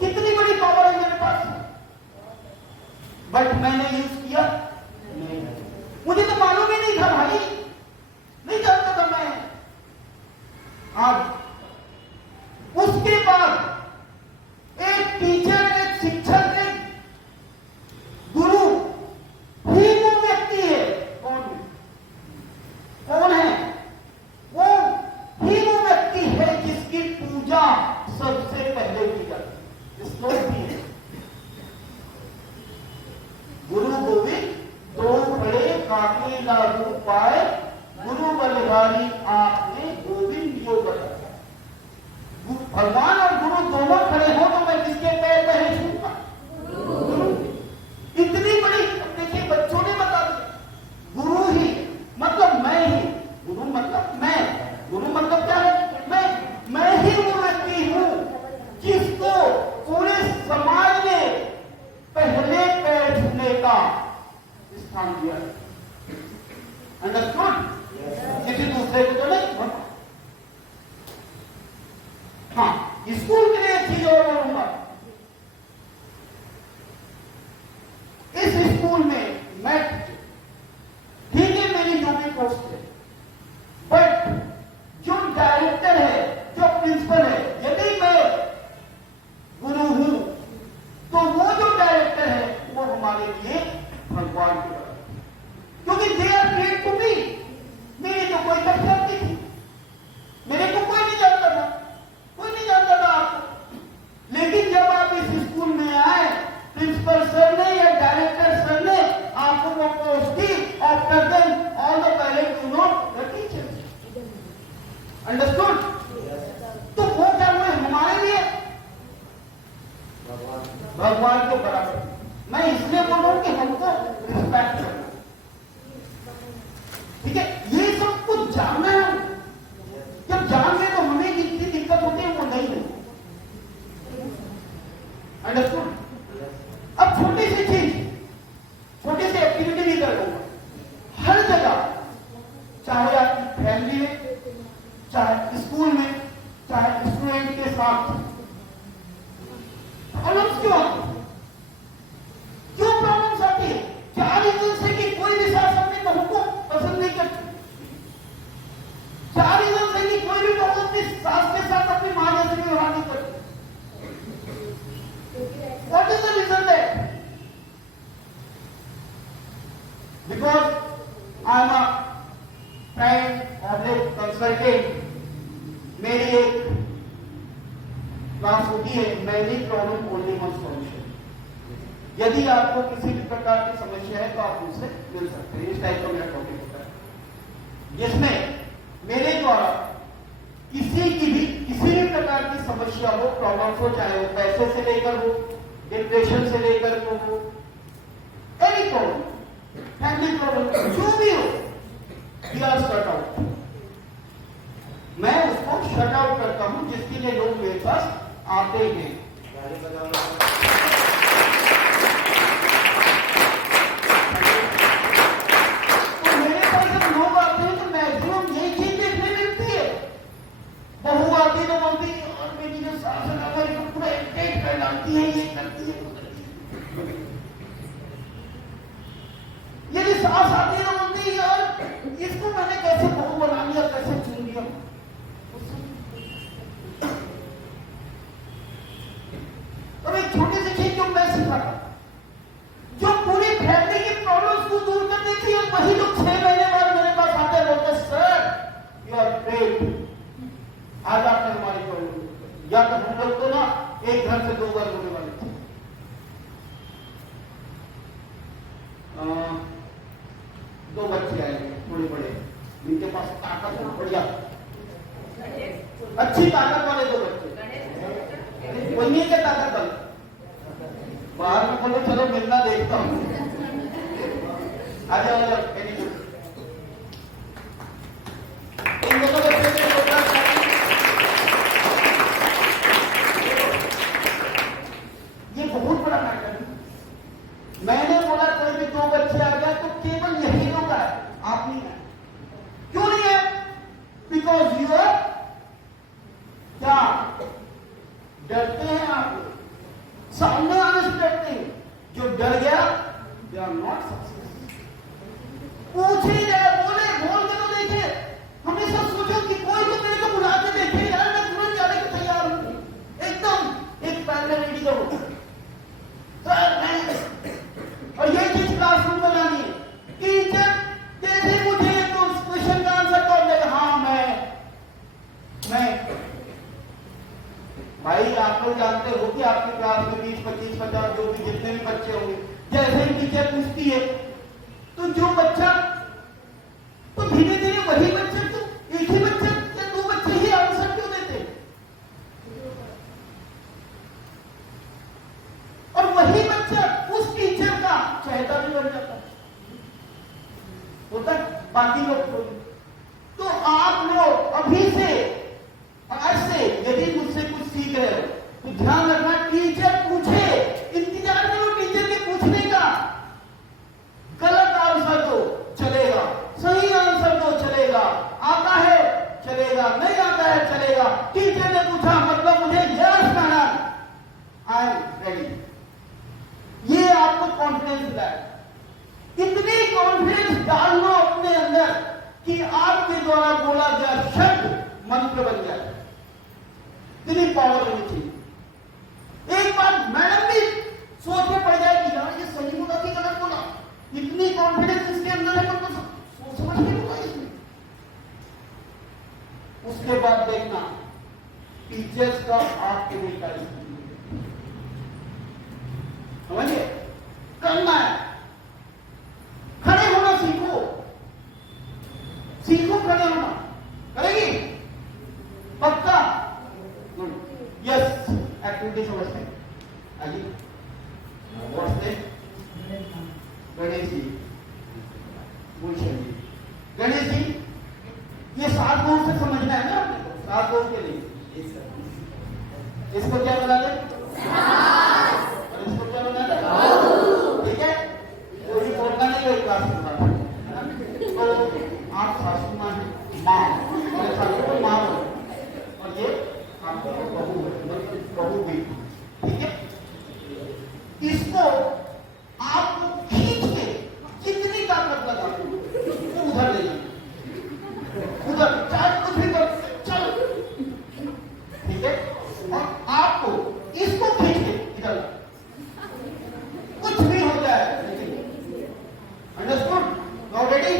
कितनी बड़ी पावर है मेरे पास, बट मैंने यूज किया नहीं। मुझे तो मालूम ही नहीं था भाई, नहीं जानता था मैं। आज उसके बाद एक टीचर, एक शिक्षक, एक गुरु ही वो व्यक्ति है। कौन है? वो ही वो व्यक्ति है जिसकी पूजा सबसे पहले की जाती है। श्लोक भी है, गुरु गोविंद दो खड़े काके लागू पाए, गुरु बलिहारी आपने गोविंद यो बताया। भगवान और गुरु दोनों खड़े हो तो मैं किसके पैर पहले छूंगा? गुरु। इतनी बड़ी, देखिए बच्चों ने बता दिया, गुरु ही मतलब मैं ही, गुरु मतलब मैं, गुरु मतलब क्या है? मैं ही वो व्यक्ति हूं जिसको पूरे समाज में पहले पैर छूने का स्थान दिया। अंडरस्टूड? किसी दूसरे को तो नहीं। हाँ, स्कूल के लिए एक चीज और बोलूंगा। इस स्कूल में मैं, ठीक है मेरी जो भी पोस्ट है, बट जो डायरेक्टर है, जो प्रिंसिपल है, यदि मैं गुरु हूं तो वो जो डायरेक्टर है वो हमारे लिए भगवान की तरह, क्योंकि they are great to me. मेरी तो कोई पहचान नहीं थी, मेरे को कोई नहीं जानता था, कोई नहीं जानता था आपको। लेकिन जब आप इस स्कूल में आए, प्रिंसिपल सर ने या डायरेक्टर सर ने आपको वो पोस्ट दी, after then all the parents you know the teacher. Understood? तो वो क्या हुए हमारे लिए भगवान को बराबर। मैं इसलिए बोल रहा हूं कि हमको रिस्पेक्ट करना, ठीक है? ये सब कुछ जानना है। जब जान ले तो हमें जितनी दिक्कत होती है वो नहीं है। अंडरस्टूड? अब छोटी सी चीज, छोटी सी एक्टिविटी भी कर लूंगा। हर जगह, चाहे आपकी फैमिली में, चाहे स्कूल में, चाहे स्टूडेंट के साथ, प्रॉब्लम्स क्यों आती है? क्यों प्रॉब्लम्स आती है? क्या रीजन से कि कोई भी सास अपनी बहू को पसंद नहीं करती? क्या रीजन से कि कोई भी बहू अपनी सास के साथ अपनी मां जैसे व्यवहार नहीं करती? What is the reason there? Because I am a trained public consultant. मेरी एक क्लास होती है, many problem only one solution. यदि आपको किसी भी प्रकार की समस्या है तो आप मुझसे मिल सकते हैं। इस टाइप का मेरा टॉपिक होता है, जिसमें मेरे द्वारा किसी की भी किसी भी प्रकार की समस्या हो, प्रॉब्लम हो, चाहे वो पैसे से लेकर हो, डिप्रेशन से लेकर हो, एनी प्रॉब्लम, फैमिली प्रॉब्लम, जो भी हो, वी आर शट आउट। मैं उसको शट आउट करता हूं, जिसके लिए लोग मेरे पास आते हैं। तो मेरे पास जब लोग आते हैं तो मैक्सिमम यही चीज देखने मिलती है। बहू आती तो बोलती है और मेरी जो सास है मेरे को पूरा इरिटेट कर डालती है, ये करती है, वो करती है। यदि सास आती है तो बोलती है यार इसको मैंने कैसे बहू बना लिया, कैसे चुन लिया। और एक छोटी सी चीज जो मैं सिखाता, जो पूरी फैमिली की प्रॉब्लम्स को दूर कर देती है, वही लोग 6 महीने बाद मेरे पास आते हैं, बोलते सर यू आर ग्रेट, आज आपने हमारी प्रॉब्लम। या तो हम लोग तो ना एक घर से 2 घर होने वाले थे। दो बच्चे आएंगे थोड़े बड़े, जिनके पास ताकत है, बढ़िया अच्छी ताकत वाले दो बच्चे, वही नहीं है ताकत वाले, बाहर में बोलो चलो मिलना देखता हूँ, आ जाओ आ जाओ, वेरी गुड। इन दोनों बच्चों के ये बहुत बड़ा मैटर है। मैंने बोला कोई भी दो बच्चे आ गया तो केवल यही लोग आए, आप नहीं आए। क्यों नहीं है? बिकॉज यू आर क्या डरते हैं आप, सामने आने से डरते हैं। जो डर गया दे आर नॉट सक्सेस। पूछे जाए, बोले बोल के तो देखे, हमेशा सोचो कि कोई तो मेरे को बुला के देखे यार, मैं तुरंत जाने को तैयार हूं, एकदम एक पैर में रेडी करो सर मैं। और ये चीज क्लासरूम में लानी है। टीचर जैसे पूछे तो उस क्वेश्चन का आंसर कौन देगा? हाँ मैं। भाई आप लोग जानते हो कि आपकी क्लास में 20, 25, 50 जो भी जितने भी बच्चे होंगे, जैसे ही टीचर पूछती है तो जो बच्चा, तो धीरे धीरे वही बच्चे, तो एक ही बच्चे या दो बच्चे ही आंसर क्यों देते? और वही बच्चा उस टीचर का चहेता भी बन जाता होता है, बाकी लोग। तो आप लोग अभी से, आज से यदि मुझसे कुछ सीख रहे हो तो ध्यान रखना, टीचर पूछे, इंतजार करो टीचर के पूछने का। गलत आंसर दो चलेगा, सही आंसर दो चलेगा, आता है चलेगा, नहीं आता है चलेगा। टीचर ने पूछा मतलब मुझे यस कहना, आई एम रेडी। ये आपको कॉन्फिडेंस दिलाए। इतनी कॉन्फिडेंस डाल लो अपने अंदर कि आपके द्वारा बोला गया शब्द मंत्र बन जाए। इतनी पावर होनी चाहिए। एक बार मैडम भी सोच में पड़ जाएगी, यार ये सही बोला कि गलत बोला, इतनी कॉन्फिडेंस इसके अंदर है, मतलब सोच समझ के बोला इसने। उसके बाद देखना टीचर्स का आपके लिए क्या समझिए, करना है। खड़े होना सीखो, सीखो खड़े होना। करेगी पक्का? Good, yes. एक्टिविटी समझते हैं, आइए। What's name? गणेश जी, भूषण जी। गणेश जी, ये 7 गो से समझना है ना आपको, 7 गो के लिए। इसको क्या बना दे? और इसको क्या बना दे? ठीक है, कोई बोलना नहीं, कोई क्लास में। तो आप सासू माँ है, माँ, और सासू माँ हो, और ये आपको बहू है, बहू भी। ठीक है, इसको आपको खींच के जितनी ताकत लगा वो उधर ले जाए, उधर चाहे कुछ भी कर, चलो। ठीक है, और आपको इसको खींच के इधर, कुछ भी हो जाए। अंडरस्टूड? Now ready?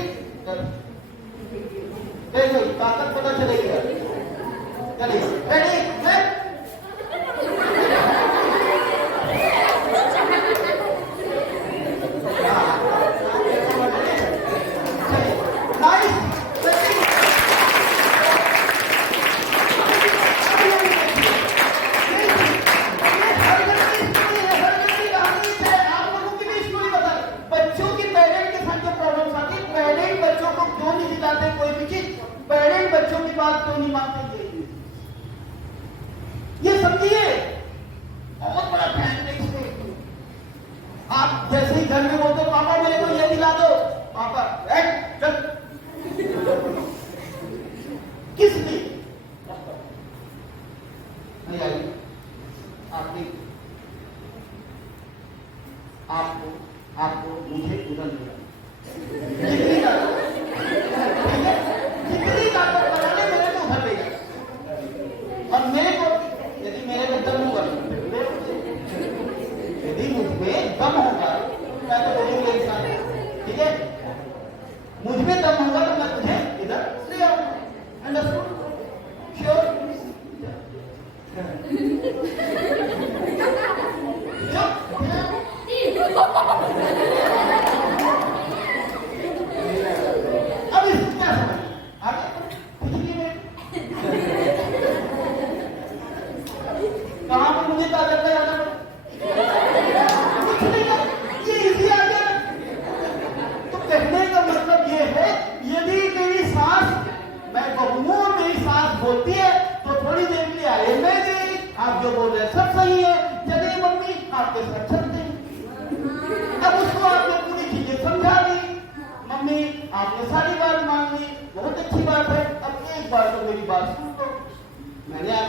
देखो ताकत पता चलेगी। चलिए रेडी? ये समझिए, बहुत बड़ा फैक्ट है इसमें। आप जैसे ही घर में बोलते, पापा मेरे को ये दिला दो, पापा चल, किस लिए नहीं आई? आपको मुझे उधर मिला, जितनी ताकत, ठीक है, जितनी ताकत बनाने मेरे को उधर ले जाए। और मेरे को यदि मेरे में दम होगा, यदि मुझमें दम होगा, मैं तो बोलूंगा इंसान, ठीक है, मुझमें दम होगा तो मैं तुझे इधर ले आऊंगा। अंडरस्टूड? श्योर?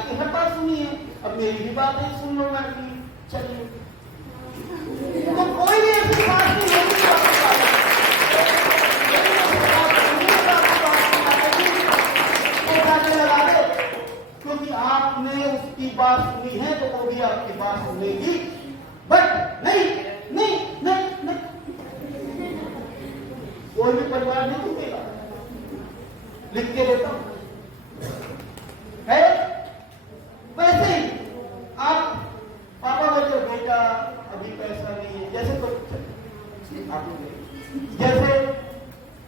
की हर बात सुनी है, अब मेरी भी बात है, सुन लो मैडम जी, चलिए। तो कोई भी ऐसी बात नहीं होगी जो आपकी बात लगा दे, क्योंकि आपने उसकी बात सुनी है तो वो भी आपकी बात सुनेगी। बट नहीं नहीं नहीं नहीं, कोई भी परिवार नहीं टूटेगा, लिख के देता हूं है। वैसे ही आप पापा बोलते हो बेटा अभी पैसा नहीं है, जैसे तो जैसे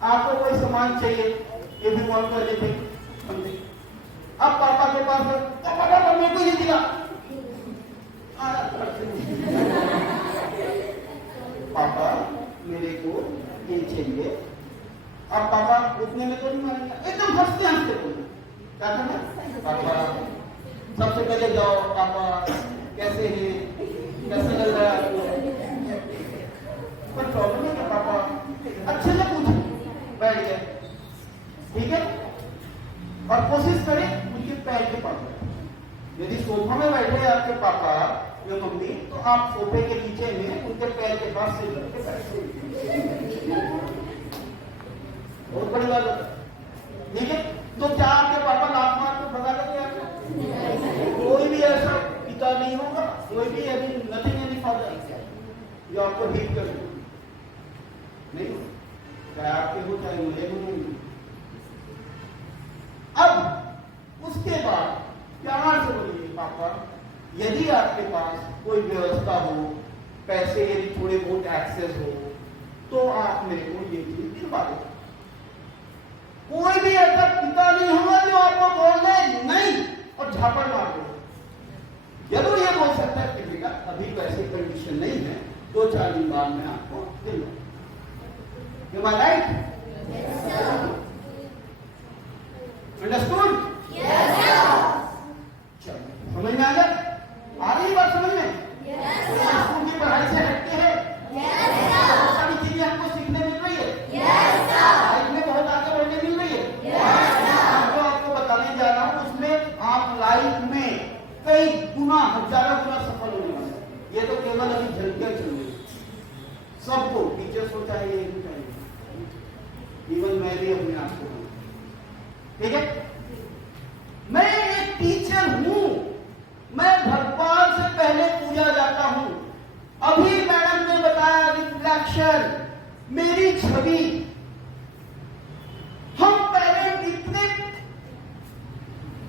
आपको कोई सामान चाहिए, ये भी कॉल कर लेते समझे, अब पापा के पास है तो पापा मेरे को ये दिया, पापा मेरे को ये चाहिए, अब पापा उतने में तो नहीं मानेंगे, एकदम हंसते हंसते बोले क्या करना पापा, सबसे पहले जाओ पापा कैसे है, कैसे लग रहा है आपको, पर प्रॉब्लम है क्या पापा, अच्छे से पूछो, बैठ गए, ठीक है। और कोशिश करें उनके पैर के पास, यदि सोफा में बैठे आपके पापा या मम्मी, तो आप सोफे के नीचे में उनके पैर के पास से करके बैठे, बहुत बड़ी बात है, ठीक है। तो क्या आपके पापा लात मार के भगा देंगे आपको? कोई भी ऐसा पिता नहीं होगा, कोई भी यदि नथिंग एनी फादर जो आपको हिट कर नहीं, चाहे आपके हो चाहे मुझे हो नहीं। अब उसके बाद प्यार से बोलिए पापा यदि आपके पास कोई व्यवस्था हो, पैसे यदि थोड़े बहुत एक्सेस हो, तो आप मेरे को ये चीज दिलवा दो। कोई भी ऐसा पिता नहीं होगा जो आपको बोल दे नहीं और झापड़ मार दो। जरूर ये बोल सकता है कि बेटा अभी तो ऐसी कंडीशन नहीं है, 2-4 दिन बाद में आपको दिलवा। Am I right? Yes, sir. Understood? Yes, sir. चलो समझ में आ गया? आ रही बात समझ में? Yes, sir. स्कूल की पढ़ाई से हटके है? Yes, sir. बहुत सारी चीजें हमको सीखने मिल रही है? Yes, sir. लाइफ में बहुत आगे बढ़ने मिल रही है? Yes, sir. जो आपको बताने जा रहा हूँ उसमें आप लाइफ में कई गुना, हजारों गुना सफल होने वाले। ये तो केवल अभी झलकियां चल रही है सबको, टीचर्स को चाहिए, इवन मैं भी अपने आप को, ठीक है। मैं एक टीचर हूं, मैं भगवान से पहले पूजा जाता हूं। अभी मैडम ने बताया रिफ्लेक्शन, मेरी छवि। हम पहले इतने,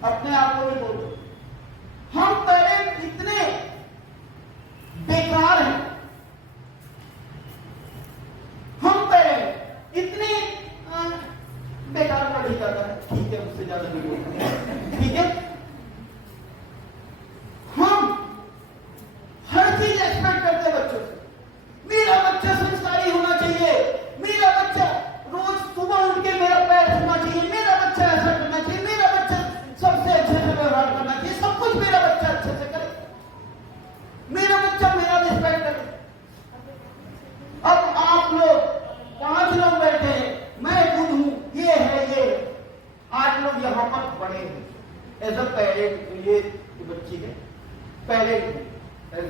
अपने आप को भी बोलो, हम पहले इतने बेकार हैं, हम पहले इतने बेकार पढ़ी जाता है, ठीक है, उससे ज्यादा नहीं बोलता, ठीक है। हम हर चीज एक्सपेक्ट करते हैं बच्चों से, मेरा बच्चा संस्कारी होना चाहिए, मेरा बच्चा रोज सुबह उठ के मेरा पैर छूना चाहिए, मेरा बच्चा ऐसा करना चाहिए, मेरा बच्चा सबसे अच्छे से व्यवहार करना चाहिए, सब कुछ मेरा बच्चा अच्छे से करे, मेरा बच्चा मेरा रिस्पेक्ट करे। अब आप लोग 5 लोग बैठे हैं, मैं खुद हूं, ये है ये 8 लोग यहां पर बड़े हैं एज अ पेरेंट, ये बच्ची है पेरेंट,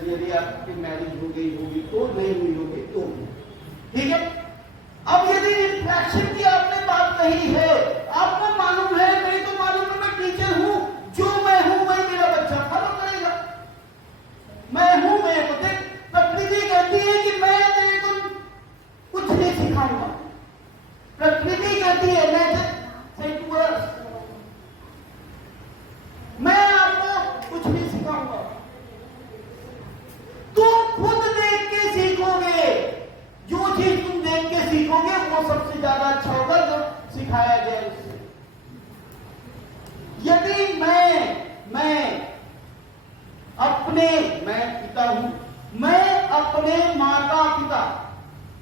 यदि आपकी मैरिज हो गई होगी तो, नहीं हुई होगी तो, ठीक है। अब यदि रिफ्लेक्शन की आपने बात कही है, आपको मालूम है, नहीं तो मालूम है, मैं टीचर हूं, जो मैं हूं वही मेरा बच्चा फॉलो करेगा। मैं हूं, मेरे को देख, प्रकृति कहती है कि मैं तेरे को कुछ नहीं सिखाऊंगा, प्रकृति कहती है मैं आपको कुछ नहीं सिखाऊंगा, तुम खुद देख के सीखोगे, जो चीज तुम देख के सीखोगे वो सबसे ज्यादा अच्छा होगा जो सिखाया जाए उससे। यदि मैं अपने, मैं पिता हूं, मैं अपने माता पिता,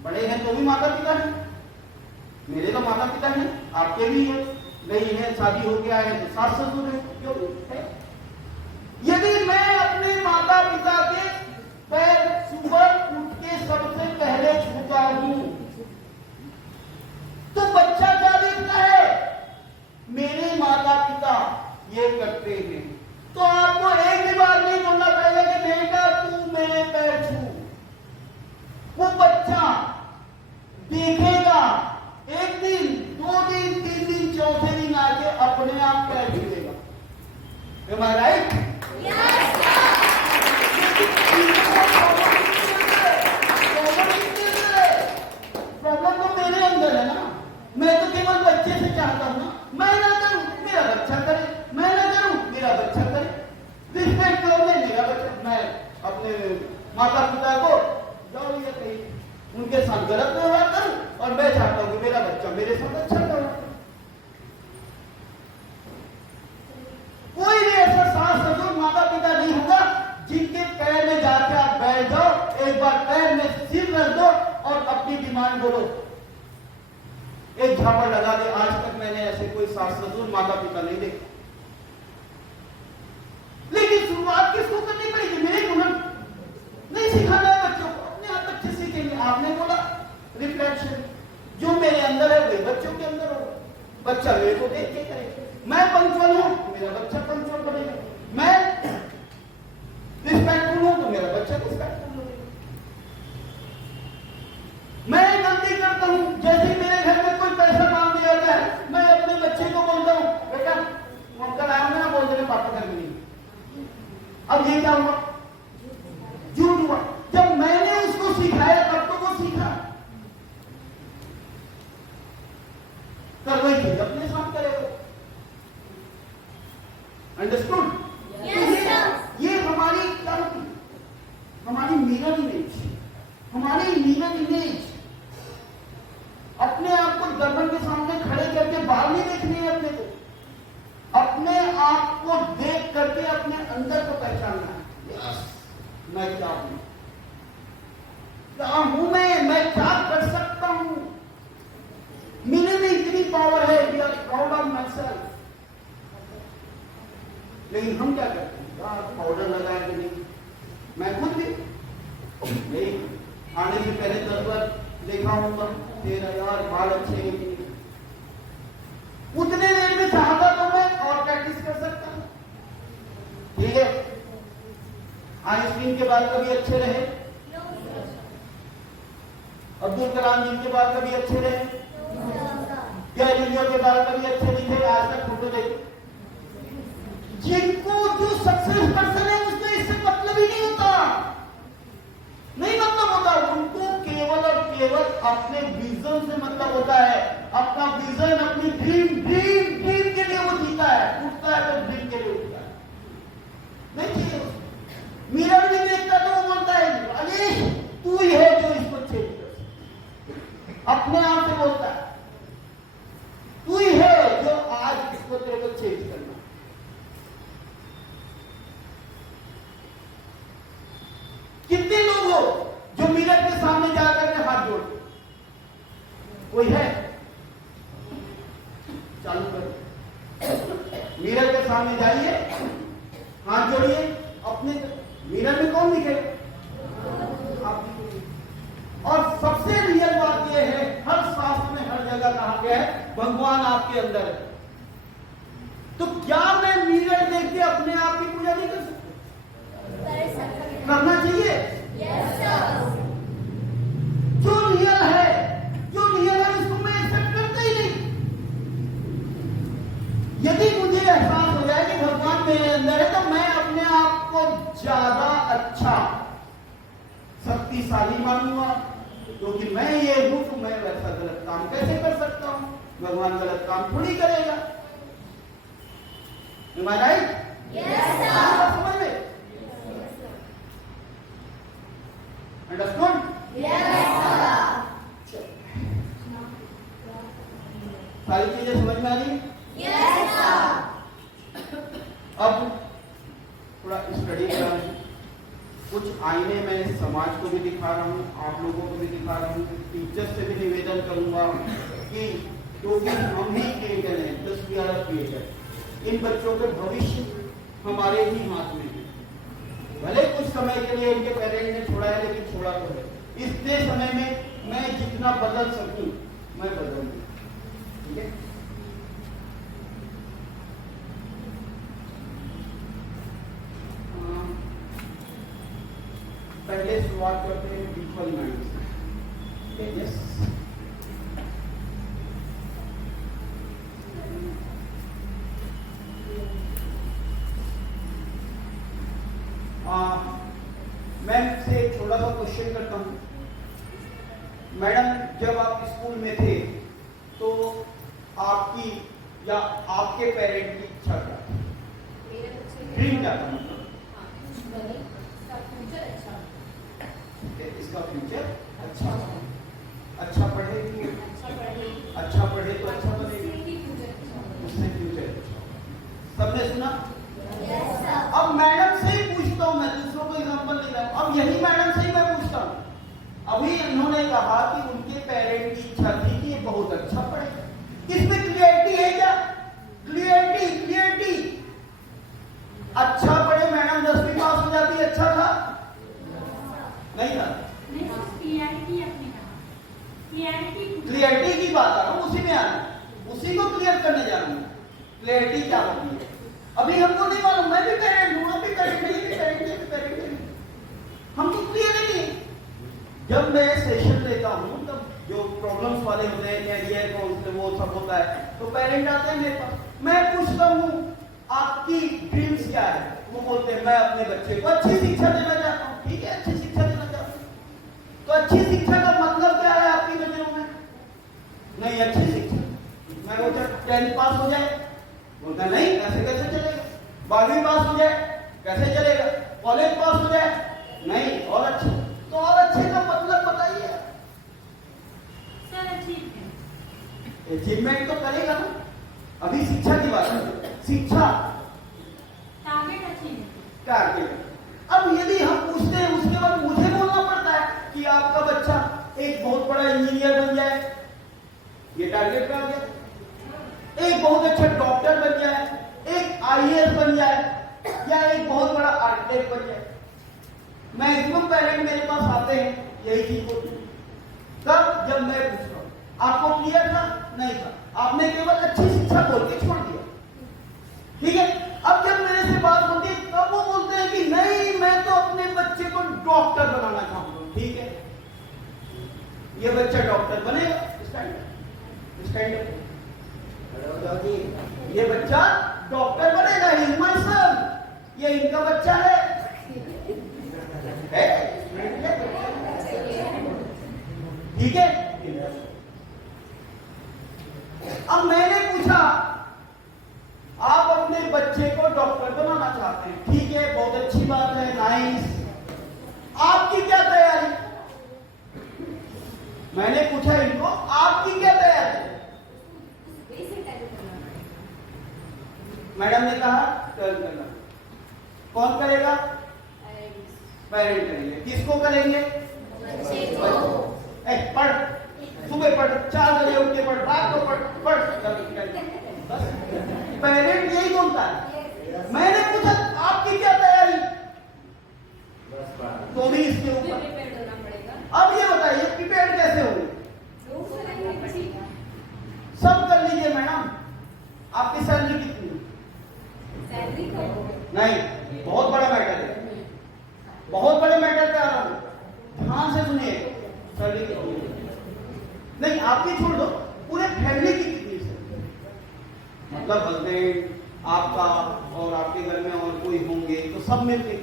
बड़े हैं तो भी माता पिता हैं, मेरे तो माता पिता हैं, आपके भी हैं, नहीं है शादी हो गया है तो सास ससुर है, क्यों है। यदि मैं अपने माता पिता के पैर सुबह उठ के सबसे पहले छूता हूं, तो बच्चा क्या देखता है, मेरे माता पिता ये करते हैं, तो Am I right? प्रॉब्लम तो मेरे अंदर है ना। मैं तो केवल बच्चे से चाहता हूँ ना, मैं ना करूँ मेरा बच्चा करे, मैं ना करूँ मेरा बच्चा करे। रिस्पेक्ट करो मेरा बच्चा, मैं अपने माता पिता को जाओ ये कहीं उनके साथ गलत व्यवहार करूँ, और मैं चाहता हूँ कि मेरा बच्चा मेरे साथ अच्छा व्यवहार करे। कोई भी ऐसा सास ससुर माता पिता नहीं होगा जिनके पैर में जाके आप बैठ जाओ, एक बार पैर में सिर रख दो और अपनी डिमांड बोलो, एक झापड़ लगा दे। आज तक मैंने ऐसे कोई सास ससुर माता पिता नहीं देखे। लेकिन शुरुआत किसको करनी पड़ेगी? मेरे को नहीं सिखाना है बच्चों को, अपने आप बच्चे सीखेंगे। आपने बोला रिफ्लेक्शन, जो मेरे अंदर है वही बच्चों के अंदर होगा। बच्चा मेरे को देख के करेगा। मैं पंक्चुअल हूं, मेरा बच्चा पंक्चुअल बनेगा। मैं रिस्पेक्टफुल हूं, तो मेरा बच्चा रिस्पेक्टफुल बनेगा। मैं गलती करता हूं, जैसे मेरे घर में कोई पैसा मांग दिया जाता है, मैं अपने बच्चे को बोलता हूं, बेटा अंकल आया ना, बोल दे पापा घर में नहीं। अब ये क्या हुआ? झूठ हुआ। जब मैंने उसको सिखाया तब तो वो सीखा, कर वही चीज अपने साथ करेगा। अंडरस्टूड? ये हमारी क्या होती? हमारी मिरर इमेज, हमारी मिरर इमेज। अपने आप को दर्पण के सामने खड़े करके बाहर नहीं देखनी है अपने को, अपने आप को देख करके अपने अंदर को पहचानना है। मैं क्या हूं, क्या हूं मैं क्या कर सकता हूं। मेरे में इतनी पावर है, we are proud of myself. लेकिन हम क्या करते हैं? यार पाउडर लगाया कि नहीं, मैं खुद भी नहीं आने से पहले 10 बार देखा हूं, तेरा यार बाल अच्छे हैं। उतने देर में चाहता तो मैं और प्रैक्टिस कर सकता हूं। ठीक है, आइंस्टीन के बाल कभी अच्छे रहे? अब्दुल कलाम जी के बाल कभी अच्छे रहे? गैलीलियो के बाल कभी अच्छे नहीं थे? आज तक फोटो देखो। जिनको जो सक्सेस पर्सन है उसको इससे मतलब ही नहीं होता, नहीं मतलब होता। उनको केवल और केवल अपने विजन से मतलब होता है। अपना विजन, अपनी ड्रीम के लिए वो जीता है, उठता है तो ड्रीम के लिए उठता है। नहीं चाहिए मिरर भी देखता तो वो बोलता है अलीश तू ही है जो इसको चेंज कर। अपने आप से बोलता है तू ही है जो आज इसको तेरे को चेंज करना। कितने लोग हो जो मिरर के सामने जाकर के हाथ जोड़ते? कोई है? चालू करो, मिरर के सामने जाइए, हाथ जोड़िए। अपने मिरर में कौन दिखेगा? आप दिखेंगे। और सबसे रियल बात यह है, हर शास्त्र में हर जगह कहा गया है भगवान आपके अंदर है। तो क्या मैं मिरर देख के अपने आप की पूजा नहीं कर सकता? करना चाहिए। जो रियल है उसको मैं एक्सेप्ट करता ही नहीं। यदि मुझे एहसास हो जाए कि भगवान मेरे अंदर है तो मैं अपने आप को ज्यादा अच्छा शक्तिशाली मानूंगा, क्योंकि मैं ये हूं तो मैं वैसा गलत काम कैसे कर सकता हूं? भगवान गलत काम थोड़ी करेगा। Am I right? Yes, sir. समझ में? Understood? Yes, sir. सारी चीजें समझ में आ गई? Yes, sir. अब थोड़ा स्टडी कर रहा हूँ, कुछ आईने मैं समाज को भी दिखा रहा हूँ, आप लोगों को भी दिखा रहा हूँ, टीचर से भी निवेदन करूंगा कि क्योंकि हम ही क्रिएटर हैं, जस्ट वी आर क्रिएटर। इन बच्चों के भविष्य हमारे ही हाथ में है। भले कुछ समय के लिए इनके पेरेंट्स ने छोड़ा है, लेकिन छोड़ा तो है। इतने समय में मैं जितना बदल सकूं मैं बदलूंगा। ठीक है? पहले शुरुआत करते हैं विजुअल माइंड से। यस, क्वेश्चन करता हूँ। मैडम, जब आप स्कूल में थे तो आपकी या आपके पेरेंट की इच्छा क्या थी? मेरे बच्चे ड्रीम क्या था? हाँ, कुछ बने, इसका फ्यूचर अच्छा हो। इसका फ्यूचर अच्छा हो, अच्छा पढ़ेगी, अच्छा पढ़े, अच्छा पढ़े तो अच्छा बनेगी, उससे ही फ्यूचर अच्छा हो। उससे फ्यूचर अच्छा होगा। सबने सुना? Yes, sir. अब मैडम से ही पूछता हूँ, मैं दूसरों को एग्जांपल नहीं रहा हूँ। अब यही मैडम से ही मैं पूछता हूँ। अभी इन्होंने कहा कि उनके पेरेंट की इच्छा थी कि ये बहुत अच्छा पढ़े। इसमें क्लियरिटी है क्या? क्लियरिटी। अच्छा पढ़े, मैडम 10वीं पास हो जाती, अच्छा था? नहीं था। नहीं, क्लियरिटी आपने कहा, क्लियरिटी की बात आ रहा हूँ, उसी में आना, उसी को क्लियर करने जा रहा हूँ। क्लियरिटी क्या होती है अभी हमको नहीं मालूम। मैं भी पेरेंट हूँ, आप भी पेरेंट है, ये भी पेरेंट है, हमको क्लियर ही नहीं। जब मैं सेशन लेता हूँ तब जो प्रॉब्लम्स वाले होते हैं या ईयर कौन वो सब होता है तो पेरेंट आते हैं मेरे पास, मैं पूछता हूँ आपकी ड्रीम्स क्या है? वो बोलते हैं मैं अपने बच्चे को अच्छी शिक्षा देना चाहता हूँ। ठीक है, अच्छी शिक्षा देना चाहता हूँ, तो अच्छी शिक्षा का मतलब क्या है आपकी नजरों में? नहीं, अच्छी शिक्षा मैं बोलता 10th पास हो जाए, बोलता नहीं, कैसे चलेगा? 12वीं पास हो जाए, कैसे चलेगा? कॉलेज पास हो जाए, नहीं, और अच्छे। तो और अच्छे का मतलब बताइए। सर अचीव अचीवमेंट तो करेगा ना। अभी शिक्षा की बात है, शिक्षा टारगेट अचीव टारगेट। अब यदि हम पूछते हैं उसके बाद मुझे बोलना पड़ता है कि आपका बच्चा एक बहुत बड़ा इंजीनियर बन जाए, ये टारगेट आ गया। एक बहुत अच्छा डॉक्टर बन जाए, एक आईएएस बन जाए, या एक बहुत बड़ा आर्किटेक्ट बन जाए। मैक्सिमम पेरेंट मेरे पास आते हैं यही चीज बोलते हैं। तब जब मैं पूछता हूँ आपको क्लियर था? नहीं था, आपने केवल अच्छी शिक्षा बोल के छोड़ दिया। ठीक है, अब जब मेरे से बात होती है तब वो बोलते हैं कि नहीं, मैं तो अपने बच्चे को डॉक्टर बनाना चाहता हूँ। ठीक है, ये बच्चा डॉक्टर बनेगा, स्टैंडर्ड ये बच्चा डॉक्टर बनेगा, ही इज माय सन, ये इनका बच्चा है। ठीक है, अब मैंने पूछा आप अपने बच्चे को डॉक्टर बनाना चाहते हैं, ठीक है, बहुत अच्छी बात है, नाइस। आपकी क्या तैयारी? मैंने पूछा इनको आपकी क्या तैयारी? मैडम ने कहा टर्न करना। कौन करेगा? पेरेंट करेंगे। किसको करेंगे? बच्चे को। पढ़, सुबह पढ़, 4 बजे उठ के पढ़, रात को पढ़। बस पेरेंट यही बोलता है। मैंने पूछा आपकी क्या तैयारी? तो भी इसके ऊपर प्रिपेयर होना पड़ेगा। अब ये बताइए प्रिपेयर कैसे होंगे? सब कर लीजिए मैडम। आपकी सैलरी कितनी? सैलरी को नहीं, बहुत बड़ा मैटर है, बहुत बड़े मैटर पे आ रहा हूं, ध्यान से सुनिए। सैलरी कितनी? नहीं, आपकी छोड़ दो, पूरे फैमिली की कितनी सैलरी? मतलब हस्बैंड आपका और आपके घर में और कोई होंगे तो सब मिलके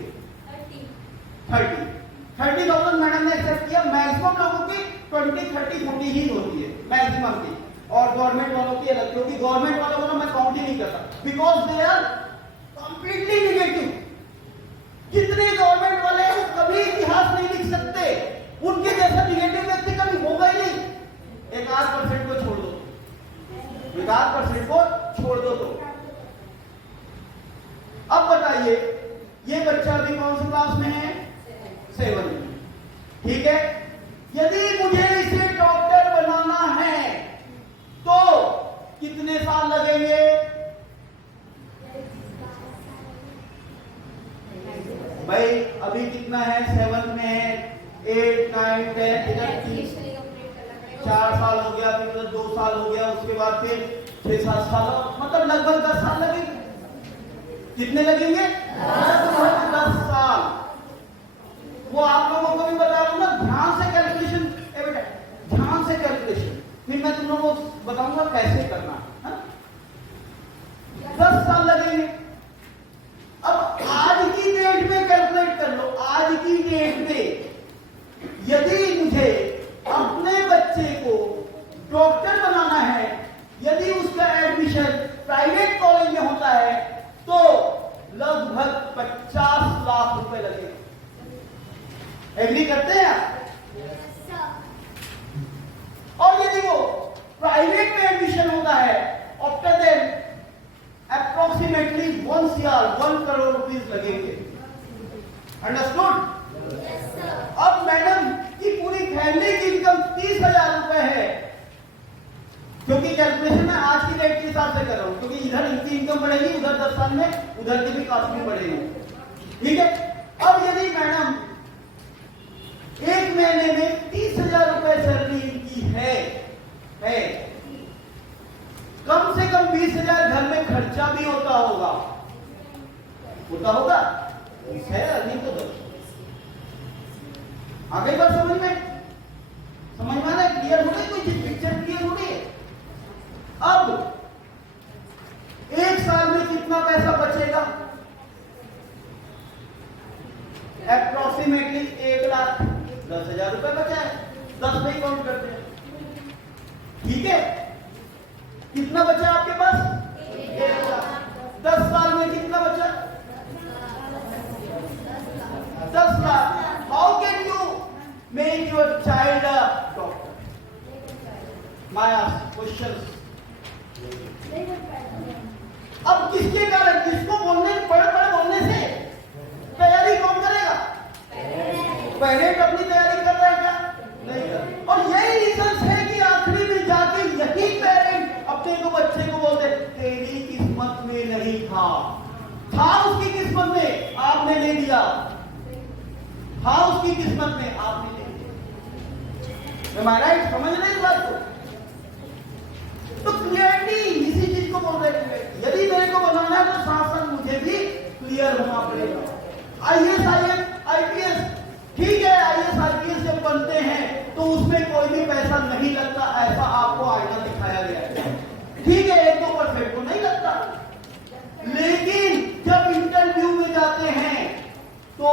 30,000 मैडम ने एक्सेप्ट किया। मैक्सिमम लोगों की 20, 30, 40 ही होती है मैक्सिमम की, और गवर्नमेंट वालों की अलग, क्योंकि गवर्नमेंट वालों को मैं काउंट ही नहीं करता, because they are completely negative. कितने गवर्नमेंट वाले हैं वो कभी इतिहास नहीं लिख सकते, उनके जैसा निगेटिव व्यक्ति कभी होगा ही नहीं। 1% को छोड़ दो, 1% को छोड़ दो। तो अब बताइए, ये बच्चा अभी कौन सी क्लास में है? 7 में। ठीक है, यदि मुझे इसे डॉक्टर बनाना है तो कितने साल लगेंगे? भाई अभी कितना है? 7 में है, 8, 9, 10, 4 साल हो गया, फिर 2 साल हो गया, उसके बाद फिर 6-7 साल, मतलब लगभग 10 साल लगेंगे। कितने लगेंगे? 10 साल। वो आप लोगों को भी बता रहा हूं ना, ध्यान से कैलकुलेशन, ध्यान से कैलकुलेशन, फिर मैं तुम लोगों को बताऊंगा कैसे करना है। 10 साल लगेंगे। अब आज की डेट में कैलकुलेट कर लो, आज की डेट में लगेंगे। अंडरस्टूड? अब मैडम की पूरी फैमिली की इनकम 30,000 रुपए है, क्योंकि कैलकुलेशन मैं आज की डेट के हिसाब से कर रहा हूं, क्योंकि इधर इनकी इनकम बढ़ेगी, उधर 10 साल में उधर की भी काफी बढ़ेगी। ठीक है, अब यदि मैडम एक महीने में 30,000 रुपए सैलरी इनकी है, कम से कम 20,000 घर में खर्चा भी होता होगा, है अर्निंग तो 10। आ गई बात समझ में? समझ में आना? क्लियर हो गई? कोई चीज पिक्चर क्लियर हो रही है? अब एक साल में कितना पैसा बचेगा? अप्रोक्सीमेटली 1,10,000 रुपए बचा है। 10 में काउंट करते हैं। ठीक है, कितना बचा आपके पास? 1,00,000। 10 साल में कितना बचा? 10 lakh. How can you make your child a doctor? My question. अब किसके कारण, किसको बोलने, बड़े बड़े बोलने से तैयारी कौन करेगा? पेरेंट अपनी तैयारी कर रहा है क्या? नहीं कर। और यही रीजन है कि आखिरी में जाके यही पेरेंट अपने को बच्चे को बोलते तेरी किस्मत में नहीं था उसकी किस्मत में, आपने ले दिया। था उसकी किस्मत में, आपने ले दिया। राइट? समझ रहे इस बात को? तो क्लियरिटी इसी चीज को बोल रहे हैं। यदि मेरे को बनाना है तो साथ साथ मुझे भी क्लियर होना पड़ेगा। IAS, IPS, ठीक है, IAS, IPS जब बनते हैं तो उसमें कोई भी पैसा नहीं लगता, ऐसा आपको आईना दिखाया गया है। ठीक है, 1-2% को नहीं लगता, लेकिन जब इंटरव्यू में जाते हैं तो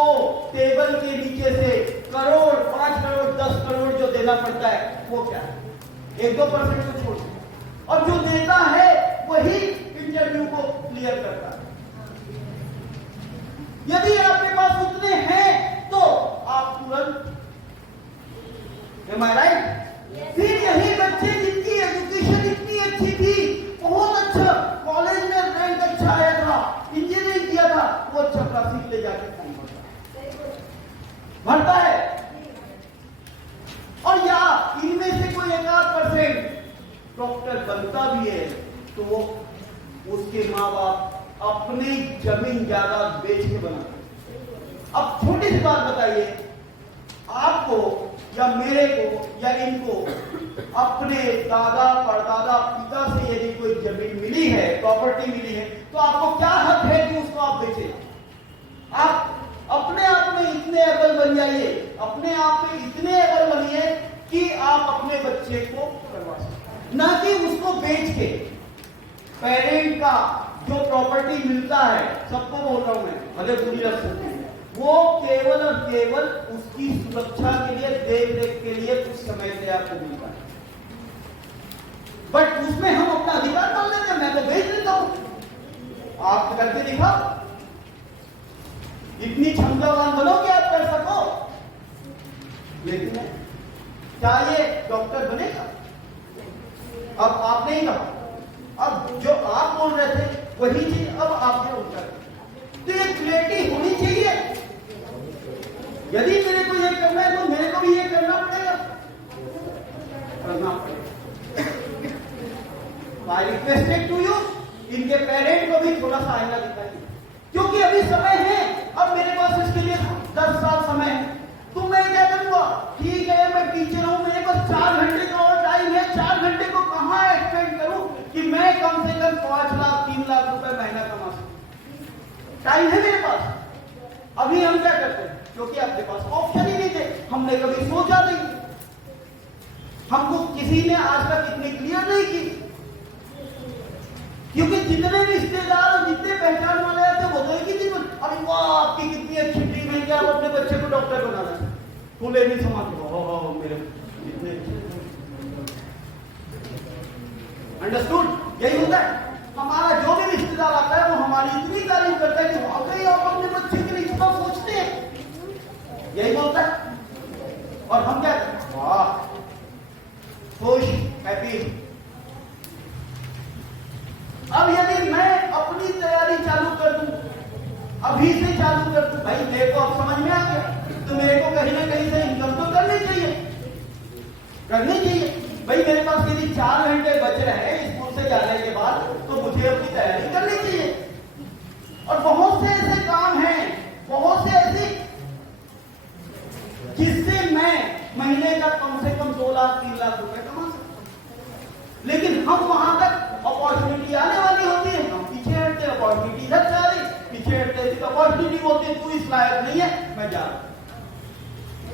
टेबल के नीचे से करोड़, 5 करोड़, 10 करोड़ जो देना पड़ता है वो क्या है? 1-2% को छोड़, और जो देता है वही इंटरव्यू को क्लियर करता है। यदि आपके पास उतने हैं तो आप तुरंत, am I right? फिर यही बच्चे जिनकी एजुकेशन इतनी अच्छी थी, बहुत अच्छा कॉलेज में रैंक अच्छा आया था, इंजीनियरिंग किया था, वो चपरासी ले जाके फॉर्म भरता है। और या इनमें से कोई 1-8% डॉक्टर बनता भी है तो वो उसके माँ बाप अपनी जमीन जायदाद बेच के बनाते। अब छोटी सी बात बताइए, आपको या मेरे को या इनको अपने दादा परदादा पिता से यदि कोई जमीन मिली है, प्रॉपर्टी मिली है, तो आपको क्या हक है कि उसको आप बेचें? आप अपने आप में इतने एबल बन जाइए, अपने आप में इतने एबल बनिए कि आप अपने बच्चे को करवा सकें, ना कि उसको बेच के। पेरेंट का जो प्रॉपर्टी मिलता है, सबको बोल रहा हूं मैं, भले पूरी रख सकते हैं, वो केवल और केवल उसकी सुरक्षा के लिए, देख रेख के लिए कुछ समय से आपको मिलता है, बट उसमें हम अपना अधिकार मान लेते हैं। मैं तो बेच देता हूं, आप करके दिखाओ, इतनी क्षमतावान बनो कि आप कर सको। लेकिन क्या ये डॉक्टर बनेगा? अब आपने ही कहा, अब जो आप बोल रहे थे वही चीज अब आपने उत्तर, तो ये क्लैरिटी होनी चाहिए। यदि मेरे को ये करना है तो मेरे को भी ये करना पड़ेगा, आई रिक्वेस्टेड टू यू, इनके पेरेंट को भी थोड़ा सा आईना दिखाइए, क्योंकि अभी समय है। अब मेरे पास इसके लिए 10 साल समय है, तो मैं क्या करूंगा? ठीक है, मैं टीचर हूं, मेरे पास 4 घंटे का और टाइम है, 4 घंटे को कहां एक्सपेंड करूं कि मैं कम से कम 5 लाख 3 लाख रुपए महीना कमा सकूं? टाइम है मेरे पास। अभी हम क्या करते हैं, क्योंकि आपके पास ऑप्शन ही नहीं थे, हमने कभी सोचा नहीं, हमको किसी ने आज तक इतनी क्लियर नहीं की, क्योंकि जितने रिश्तेदार और जितने पहचान वाले थे वो तो एक ही चीज, अरे वाह आपकी कितनी अच्छी टीम है, क्या अपने बच्चे को डॉक्टर बनाना है, फूले नहीं समाते हो मेरे कितने। अंडरस्टूड? यही होता है, हमारा जो भी रिश्तेदार आता है वो हमारी इतनी तारीफ करता है कि वाकई आप अपने बच्चे के लिए इतना सोचते हैं, यही बोलता है। और हम क्या करते हैं? वाह, खुश, हैप्पी। अब यदि मैं अपनी तैयारी चालू कर दूं, अभी से कहीं ना कहीं से इनकम तो करनी चाहिए, करनी चाहिए। भाई मेरे पास यदि 4 घंटे बच रहे हैं स्कूल से जाने के बाद, तो मुझे अपनी तैयारी करनी चाहिए। और बहुत से ऐसे काम हैं, बहुत से ऐसे जिससे मैं महीने का कम से कम 2 लाख 3 लाख रुपए कमा सकता हूं। लेकिन हम वहां तक अपॉर्चुनिटी आने वाली होती है, हम पीछे हटते, अपॉर्चुनिटी इधर से आ रही, पीछे हटते, अपॉर्चुनिटी बोलती है तू इस लायक नहीं है, मैं जा रहा हूं।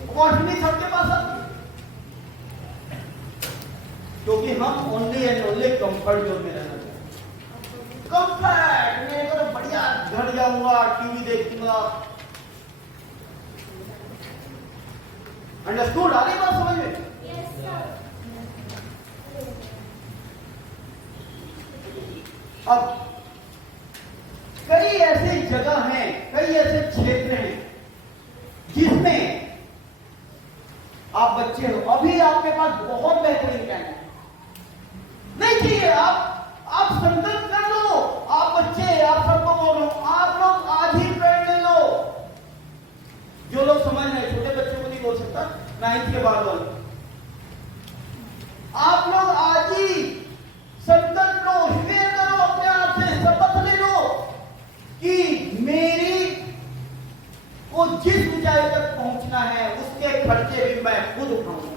अपॉर्चुनिटी सबके पास आती है, क्योंकि हम only and only comfort zone में रहना चाहते। कंफर्ट में तो बढ़िया घर जाऊंगा, टीवी देखूंगा। अंडरस्टूड? आ रही बात समझ में? Yes sir. अब कई ऐसी जगह हैं, कई ऐसे क्षेत्र हैं जिसमें आप बच्चे हो, अभी आपके पास बहुत बेहतरीन टैलेंट नहीं चाहिए। आप संकल्प कर लो, आप बच्चे, आप सबको बोलो, आप लोग आज ही ट्रेन ले लो। जो लोग समझ रहे, छोटे बच्चों को नहीं बोल सकता, 9th के बाद वाले, आप लोग आज ही संकल्प लो, शेयर करो, अपने आप से शपथ ले लो कि मेरी को जिस ऊंचाई तक पहुंचना है उसके खर्चे भी मैं खुद उठाऊंगा।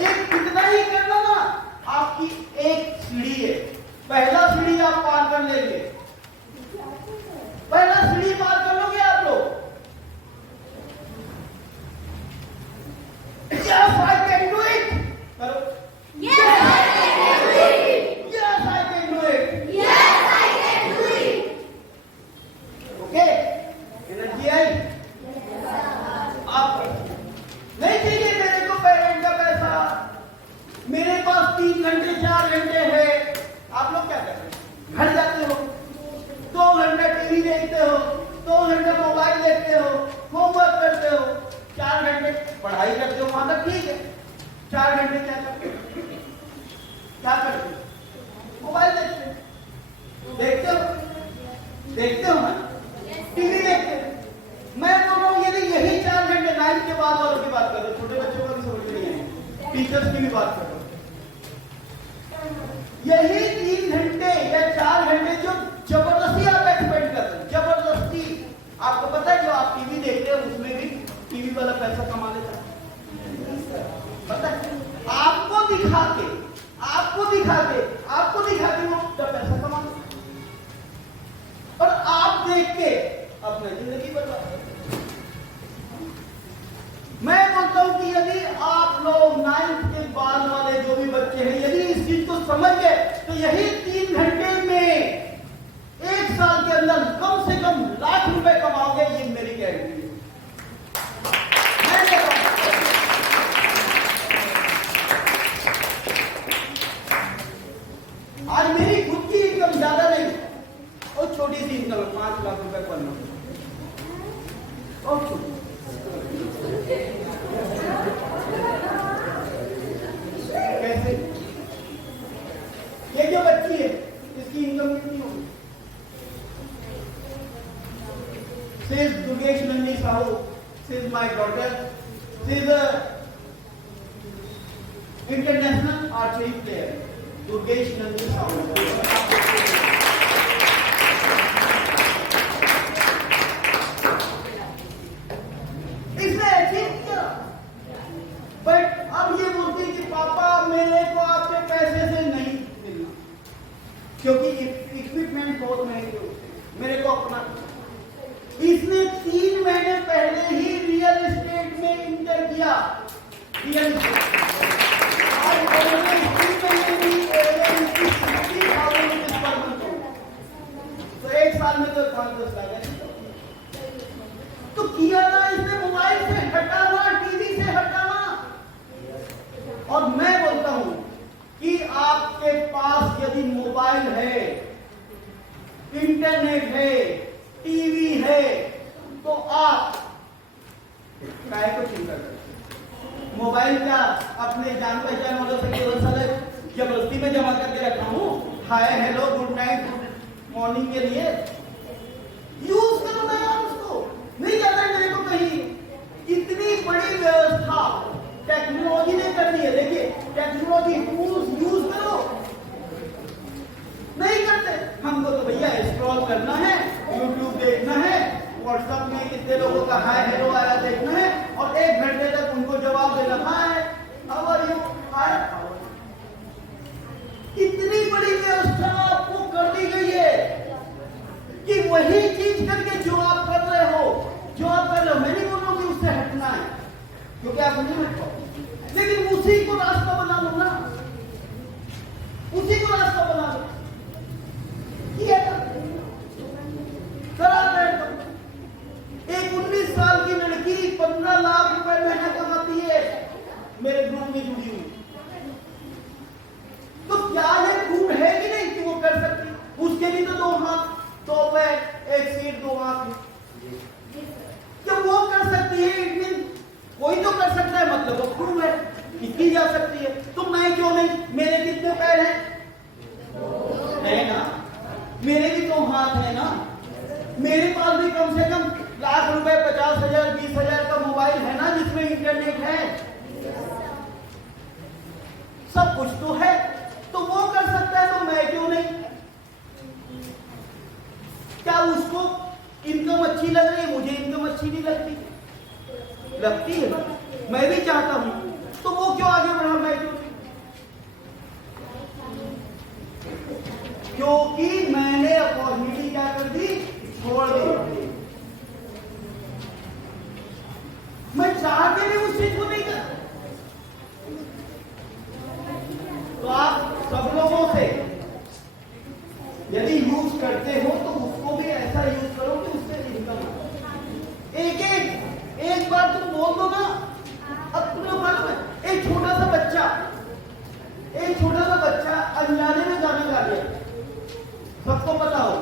एक कितना ही करना ना, आपकी एक सीढ़ी है, पहला सीढ़ी आप पार कर लेंगे, पहला सीढ़ी पार कर लोगे आप लोग। Yes, I can do it. करो। Yes, I can do it. Yes, I can do it. Yes, I can do it. Okay? Energy आई? आप नहीं चाहिए मेरे को पेरेंट का पैसा, मेरे पास 3 घंटे 4 घंटे है। आप लोग क्या करते हैं? घर जाते हो, 2 घंटे टीवी देखते हो, 2 घंटे मोबाइल देखते हो, होमवर्क करते हो, 4 घंटे पढ़ाई करते हो, वहां तक ठीक है। 4 घंटे क्या करते हो? क्या करते हो? मोबाइल देखते हो, देखते हो ना, टीवी देखते हो। मैं बोल रहा हूं यदि यही 4 घंटे 9th के बाद वालों की बात कर रहे हो, छोटे बच्चों का भी समझ नहीं है, टीचर्स की भी बात कर रहे हो, यही 3 घंटे या 4 घंटे जो जबरदस्ती आप एक्सपेंड कर रहे हो, जबरदस्ती। आपको पता है जो आप टीवी देखते हो उसमें भी टीवी वाला पैसा कमा लेता है, पता है? आपको दिखा के वो पैसा कमा लेता है, और आप देख के अपनी जिंदगी बर्बाद। मैं बोलता हूं कि यदि आप लोग 9th के बाद वाले जो भी बच्चे हैं, यदि इस चीज को समझ गए तो यही 3 घंटे में 1 साल के अंदर कम से कम लाख रुपए कमाओगे, ये मेरी गारंटी है। मैं कहता हूं, आज मेरी खुद की इनकम ज्यादा नहीं, और छोटी सी इनकम है, 5 लाख रुपए पर महीने। कैसे? ये जो बच्ची है इसकी इनकम कितनी होगी? She is Durgesh Nandi Sahu. She is my daughter. She is a international archery player. Durgesh Nandi Sahu. इसने अचीव किया, बट अब ये बोलती है कि पापा मेरे को आपके पैसे से नहीं मिलना, क्योंकि इक्विपमेंट बहुत महंगे होते हैं, मेरे को अपना। इसने 3 महीने पहले ही रियल एस्टेट में इंटर किया, रियल एस्टेट। आज 3 महीने भी 60,000 रुपीज पर मंथ हो, तो 1 साल में तो 5-10 लाख है। तो किया ना इसने, मोबाइल से हटाना, टीवी से हटाना। और मैं बोलता हूं कि आपके पास यदि मोबाइल है, इंटरनेट है, टीवी है, तो आप काय को चिंता करते? मोबाइल क्या अपने जान पहचान वालों से केवल जबरदस्ती में जमा करके रखा हूं? Hi hello good night good morning के लिए यूज करो ना यार उसको। नहीं जाना है मेरे को कहीं। इतनी बड़ी व्यवस्था टेक्नोलॉजी ने कर दी है। देखिए टेक्नोलॉजी टूल्स यूज करो, नहीं करते। हमको तो भैया स्क्रॉल करना है, यूट्यूब देखना है, व्हाट्सएप में कितने लोगों का हाय हेलो आया देखना है और 1 घंटे तक उनको जवाब देना है हाउ आर यू हाय। इतनी बड़ी व्यवस्था आपको कर दी गई है कि वही चीज करके जो आप कर रहे हो, मैं नहीं बोल रहा हूं कि उससे हटना है क्योंकि आप नहीं हट पाओ, लेकिन उसी को रास्ता बना लो ना, उसी को रास्ता बना लो। किया करा रहे। एक 19 साल की लड़की 15 लाख रुपए महीना कमाती है, मेरे ग्रुप में जुड़ी हुई। तो क्या ये प्रूव है कि नहीं कि वो कर सकती? उसके भी तो 2 हाथ 2 पैर 1 सीट 2 आंख। जब वो कर सकती है इट मीन कोई तो कर सकता है, मतलब वो प्रूव है कि की जा सकती है। तो मैं क्यों नहीं? मेरे कितने पैर हैं? है ना, मेरे भी 2 हाथ है ना, मेरे पास भी कम से कम लाख रुपए 50,000 20,000 का मोबाइल है ना जिसमें इंटरनेट है, सब कुछ तो है। तो वो कर सकता है तो मैं क्यों नहीं? क्या उसको इनकम अच्छी लग रही है? मुझे इनकम अच्छी नहीं लगती, लगती है, मैं भी चाहता हूं, तो वो क्यों आगे बढ़ा, मैं क्यों? क्योंकि मैंने अपॉर्चुनिटी क्या कर दी, छोड़ दी। मैं चाहते भी उस चीज को नहीं कर। तो आप सब लोगों से यदि यूज करते हो तो उसको भी ऐसा यूज करो कि उससे इनकम हो। एक बार तुम बोल दो ना। अब तुम्हें मालूम है एक छोटा सा बच्चा अनजाने में गाना गा दिया, सबको पता हो।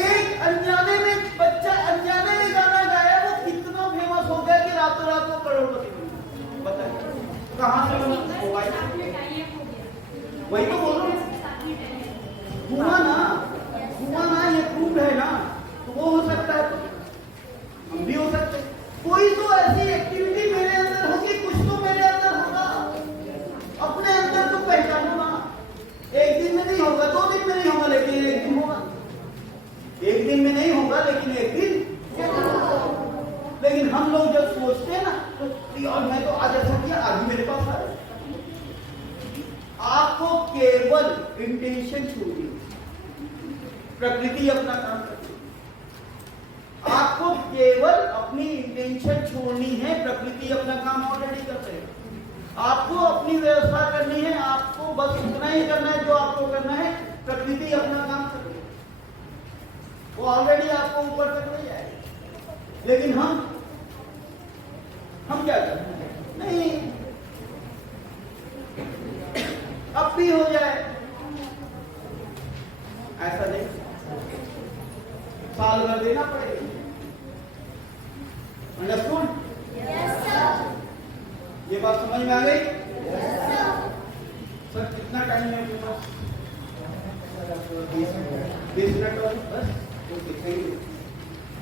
एक अनजाने में बच्चा अनजाने में गाना गाया, वो कितना फेमस हो गया कि रातों रात वो करोड़पति बन गया। बताइए कहां से बना? मोबाइल। वही तो बोल रहा हूं, हुआ ना, ये प्रूफ है ना। तो वो हो सकता है, तो हम भी हो सकते हैं। कोई तो ऐसी एक्टिविटी मेरे अंदर होगी, कुछ तो मेरे अंदर होगा। अपने अंदर तो पहचानो ना। एक दिन में नहीं होगा, 2 दिन में नहीं होगा, लेकिन एक दिन होगा। एक दिन में नहीं होगा लेकिन एक दिन। लेकिन हम लोग जब सोचते हैं ना तो यार मैं तो आज ऐसा किया, आज मेरे पास आ रहा है। आपको केवल इंटेंशन छोड़नी, प्रकृति अपना काम करती है। आपको केवल अपनी इंटेंशन छोड़नी है, प्रकृति अपना काम ऑलरेडी करते हैं। आपको अपनी व्यवस्था करनी है, आपको बस उतना ही करना है जो आपको करना है, प्रकृति अपना काम कर रही है, वो ऑलरेडी आपको ऊपर तक ले जाएगी। लेकिन हम क्या करते हैं? नहीं, अब भी हो जाए ऐसा नहीं, साल भर देना पड़ेगा। अंडरस्टूड? Yes sir. ये बात समझ में आ गई? Yes sir. सर कितना टाइम है तुम्हारा? 20 मिनट और बस। Okay, thank you.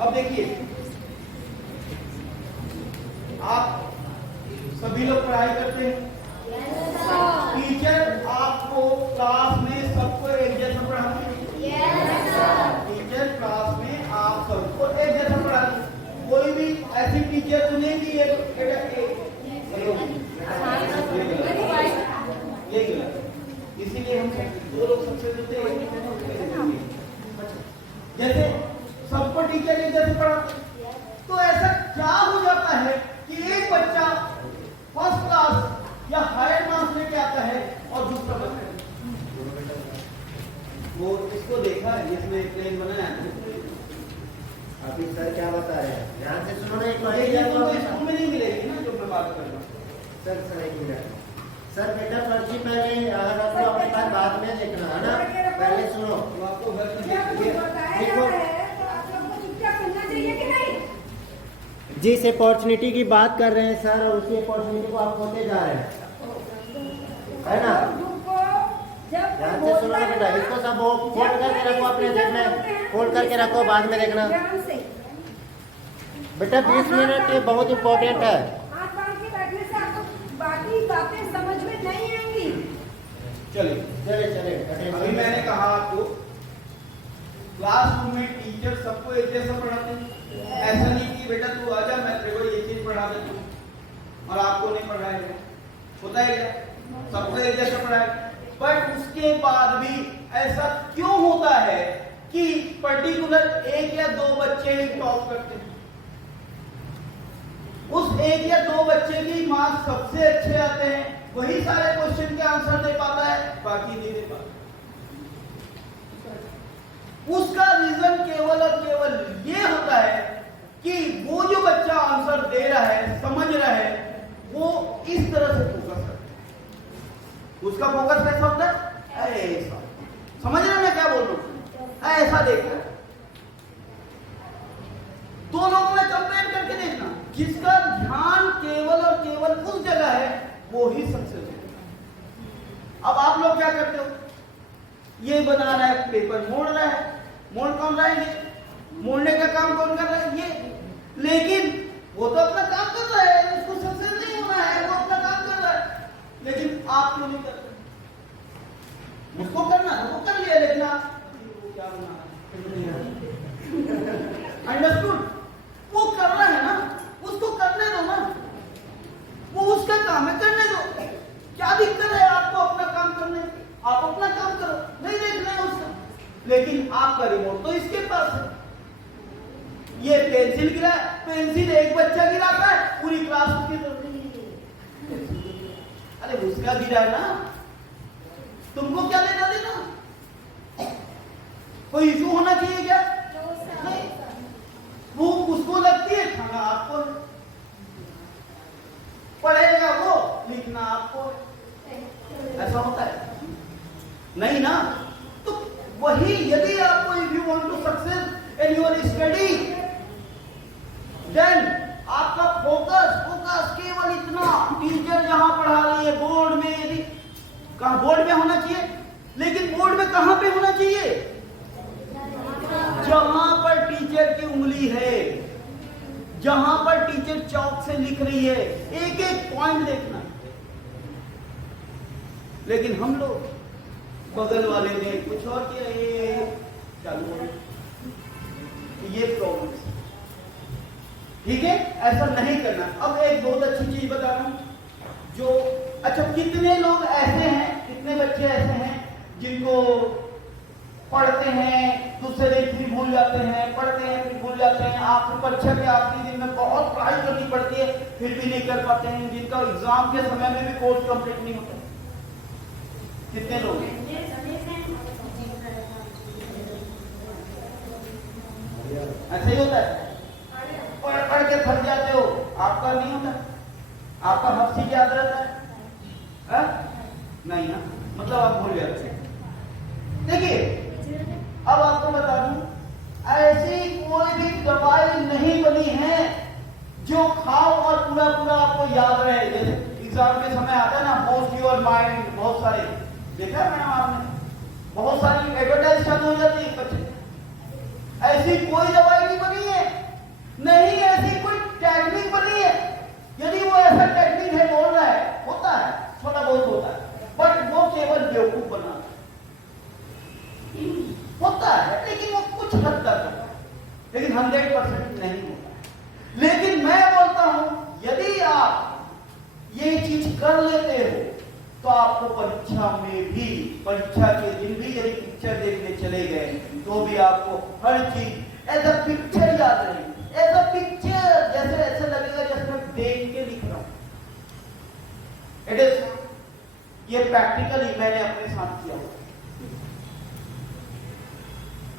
अब देखिए, आप सभी लोग पढ़ाई करते हैं। टीचर आपको क्लास में सबको एक जैसा पढ़ाते हैं। टीचर क्लास में आप सबको एक जैसा पढ़ाते हैं। कोई भी ऐसी टीचर तो नहीं कि ये गलत। इसीलिए हम 2 लोग सबसे मिलते हैं। जैसे सबको टीचर एक जैसे पढ़ाते हैं, तो ऐसा क्या हो जाता है कि एक बच्चा फर्स्ट क्लास या हायर मार्क्स लेके आता है और दूसरा बच्चा वो इसको देखा है, इसमें प्लेन बनाया है। अभी सर क्या बता रहे हैं, ध्यान से सुनो ना। एक बार ये तो स्कूल में नहीं मिलेगी ना जो मैं बात कर रहा हूँ। सर एक मिनट। सर बेटा पर्ची पहले रखो अपने पास, बाद में देखना है ना, पहले सुनो। तो आपको घर में जिस अपॉर्चुनिटी की बात कर रहे हैं सर, उसी अपॉर्चुनिटी को आप खोते जा रहे हैं, है ना? जब ध्यान से सुनो ना बेटा, इसको सब वो फोल्ड करके रखो अपने जेब में, फोल्ड करके रखो, बाद में देखना ध्यान से बेटा। 20 मिनट ये बहुत इम्पोर्टेंट है। हाथ बांध के बैठने से आपको बाकी बातें समझ में नहीं आएंगी। चलिए चले चले अभी मैंने कहा आपको क्लासरूम में टीचर सबको एक जैसा पढ़ाते हैं। ऐसा नहीं कि बेटा तू आजा मैं तेरे को ये चीज पढ़ा देता हूँ और आपको नहीं पढ़ाएगा, होता है क्या? सबको एक जैसा पढ़ाएगा। बट उसके बाद भी ऐसा क्यों होता है कि पर्टिकुलर एक या दो बच्चे ही टॉप करते हैं? उस एक या दो बच्चे की मार्क्स सबसे अच्छे आते हैं, वही सारे क्वेश्चन के आंसर दे पाता है, बाकी नहीं दे पाता। उसका रीजन केवल और केवल ये होता है कि वो जो बच्चा आंसर दे रहा है, समझ रहा है, वो इस तरह से फोकस करता है। उसका फोकस कैसा होता है? ऐसा। समझ रहे हैं मैं क्या बोल रहा हूं? ऐसा देखना है। दो लोगों में कंपेयर करके देखना, जिसका ध्यान केवल और केवल उस जगह है वो ही सक्सेस होगा। अब आप लोग क्या करते हो? ये बना रहा है, पेपर मोड़ रहा है, मोड़ कौन रहा है? ये मोड़ने का काम कौन कर रहा है? ये। लेकिन वो तो अपना काम कर रहा है, उसको सक्सेस नहीं होना है, वो अपना काम कर रहा है। लेकिन आप क्यों नहीं करते? उसको करना है, वो कर लिया, लेकिन आप वो क्या बना रहा है? अंडरस्टूड? वो कर रहा है ना, उसको करने दो ना, वो उसका काम है, करने दो। क्या दिक्कत है आपको अपना काम करने? आप अपना काम करो, नहीं देखना है उसका। लेकिन आपका रिमोट तो इसके पास है। ये पेंसिल गिरा, पेंसिल एक बच्चा गिराता है, पूरी क्लास उसकी तरफ नहीं। अरे उसका गिरा है ना, तुमको क्या लेना देना? कोई इशू होना चाहिए क्या? नहीं। वो उसको लगती है, खाना आपको, पढ़ेगा वो, लिखना आपको। ऐसा होता है नहीं ना? तो वही, यदि आपको if you want to success in your study, then आपका फोकस केवल इतना, टीचर जहां पढ़ा रही है बोर्ड में, यदि कहां बोर्ड में होना चाहिए, लेकिन बोर्ड में कहां पे होना चाहिए? जहां पर टीचर की उंगली है, जहां पर टीचर चौक से लिख रही है, एक एक पॉइंट देखना। लेकिन हम लोग बगल वाले ने कुछ और किया, ये चालू हो, ये प्रॉब्लम। ठीक है, ऐसा नहीं करना। अब एक बहुत अच्छी चीज बता रहा हूं जो, अच्छा कितने लोग ऐसे हैं, कितने बच्चे ऐसे हैं जिनको पढ़ते हैं दूसरे दिन फिर भूल जाते हैं, पढ़ते हैं फिर भूल जाते हैं, आखिरी परीक्षा के आखिरी दिन में बहुत पढ़ाई करनी पड़ती है फिर भी नहीं कर पाते हैं, जिनका एग्जाम के समय में भी कोर्स कंप्लीट नहीं होता? कितने लोग? ऐसा ही होता है, पढ़ पढ़ के थक जाते हो। आपका नहीं होता? आपका हर चीज याद रहता है? नहीं ना, मतलब आप भूल जाते हैं। देखिए अब आपको बता दूं, ऐसी कोई भी दवाई नहीं बनी है जो खाओ और पूरा पूरा आपको याद रहे। जैसे एग्जाम के समय आता है ना, मोस्ट योर माइंड, बहुत सारे देखा है मैडम आपने, बहुत सारी एडवर्टाइज चालू हो जाती है बच्चे। ऐसी कोई दवाई नहीं बनी है, नहीं ऐसी कोई टेक्निक बनी है। यदि वो ऐसा टेक्निक है बोल रहा है, होता है थोड़ा बहुत होता है, बट वो केवल बेवकूफ बनाता है। होता है लेकिन वो कुछ हद तक होता है, लेकिन 100% नहीं होता है। लेकिन मैं बोलता हूं, यदि आप ये चीज कर लेते हो तो आपको परीक्षा में भी, परीक्षा के दिन भी यदि पिक्चर देखने चले गए तो भी आपको हर चीज एज अ पिक्चर याद रहेगी। एज अ पिक्चर, जैसे ऐसे लगेगा जैसे मैं देख के लिख रहा हूं। इट इज, ये प्रैक्टिकली मैंने अपने साथ किया।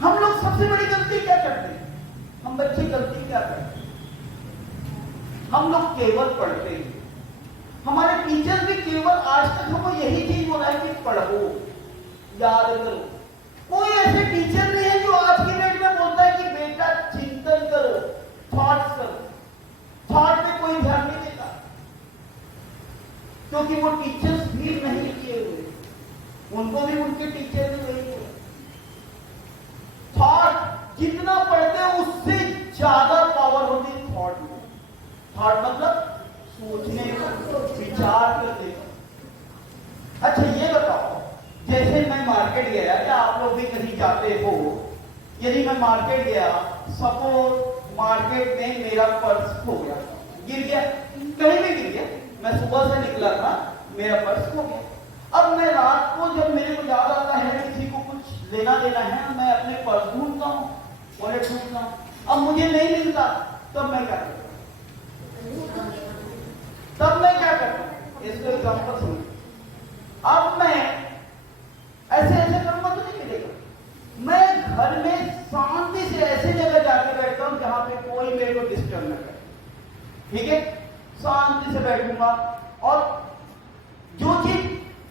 हम लोग सबसे बड़ी गलती क्या करते हैं? हम बच्चे गलती क्या करते हैं? हम लोग केवल पढ़ते हैं। हमारे टीचर भी केवल आज तक हमको यही चीज बोला है कि पढ़ो, याद करो। कोई ऐसे टीचर नहीं है जो आज की डेट में बोलता है कि बेटा चिंतन करो, थॉट्स करो। थॉट पे कोई ध्यान नहीं देता, क्योंकि वो टीचर्स भी नहीं किए हुए, उनको भी ज्यादा पावर होती है थॉट में। थॉट मतलब सोचने का, विचार करने का। अच्छा ये बताओ, जैसे मैं मार्केट गया या आप लोग भी कहीं जाते हो, यदि मैं मार्केट गया, सपोज मार्केट में मेरा पर्स खो गया, गिर गया, कहीं भी गिर गया, मैं सुबह से निकला था, मेरा पर्स खो गया। अब मैं रात को जब मेरे को याद आता है किसी को कुछ लेना देना है, मैं अपने पर्स ढूंढता हूँ, वॉलेट ढूंढता हूँ, अब मुझे नहीं मिलता, तब मैं क्या करता हूँ? इसको एग्जाम्पल सुनिए। अब मैं ऐसे ऐसे करूंगा तो नहीं मिलेगा। मैं घर में शांति से ऐसे जगह जाके बैठता हूं जहां पे कोई मेरे को डिस्टर्ब न करे, ठीक है? शांति से बैठूंगा और जो चीज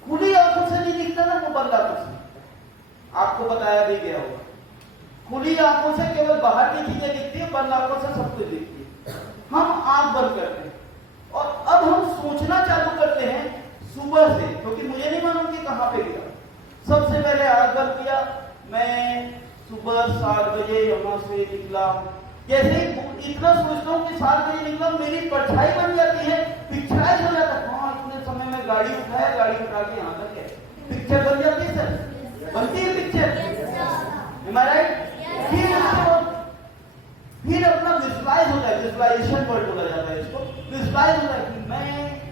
खुली आंखों से नहीं दिखता ना, वो बंद आंखों से, आपको बताया भी गया होगा। खुली आंखों से केवल बाहर की चीजें दिखती है, बंद आंखों से सब कुछ दिखती है। हम आंख बंद करते हैं और अब हम सोचना चालू करते हैं सुबह से, क्योंकि मुझे नहीं मालूम कि कहां पे गिरा। सबसे पहले आंख बंद किया, मैं सुबह 7 बजे यहां से निकला, जैसे ही इतना सोचता हूँ कि 7 बजे निकला, मेरी परछाई बन जाती है, पिक्चराइज हो जाता है। हाँ, इतने समय में गाड़ी उठाया, गाड़ी उठा के यहाँ तक है, पिक्चर बन जाती है सर, बनती है पिक्चर, am I right? फिर अपना विजुलाइज होता है, विजुलाइजेशन वर्ड बोला जाता है इसको। विजुलाइज होता है कि मैं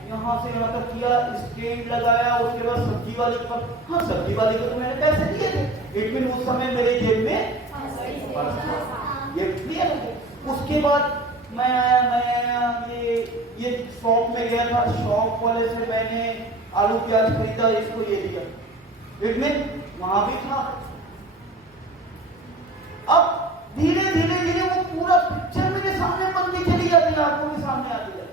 यहाँ से यहाँ तक किया, स्टैंड लगाया, उसके बाद सब्जी वाले पर, हाँ सब्जी वाले को तो मैंने पैसे दिए थे, इट मीन उस समय मेरे जेब में ये क्लियर है। उसके बाद मैं आया, ये शॉप में गया था, शॉप वाले से मैंने आलू प्याज खरीदा, इसको ये दिया, इट मीन वहां भी था। अब धीरे धीरे धीरे वो पूरा पिक्चर मेरे सामने बनती चली जाती है, आंखों के सामने आती है,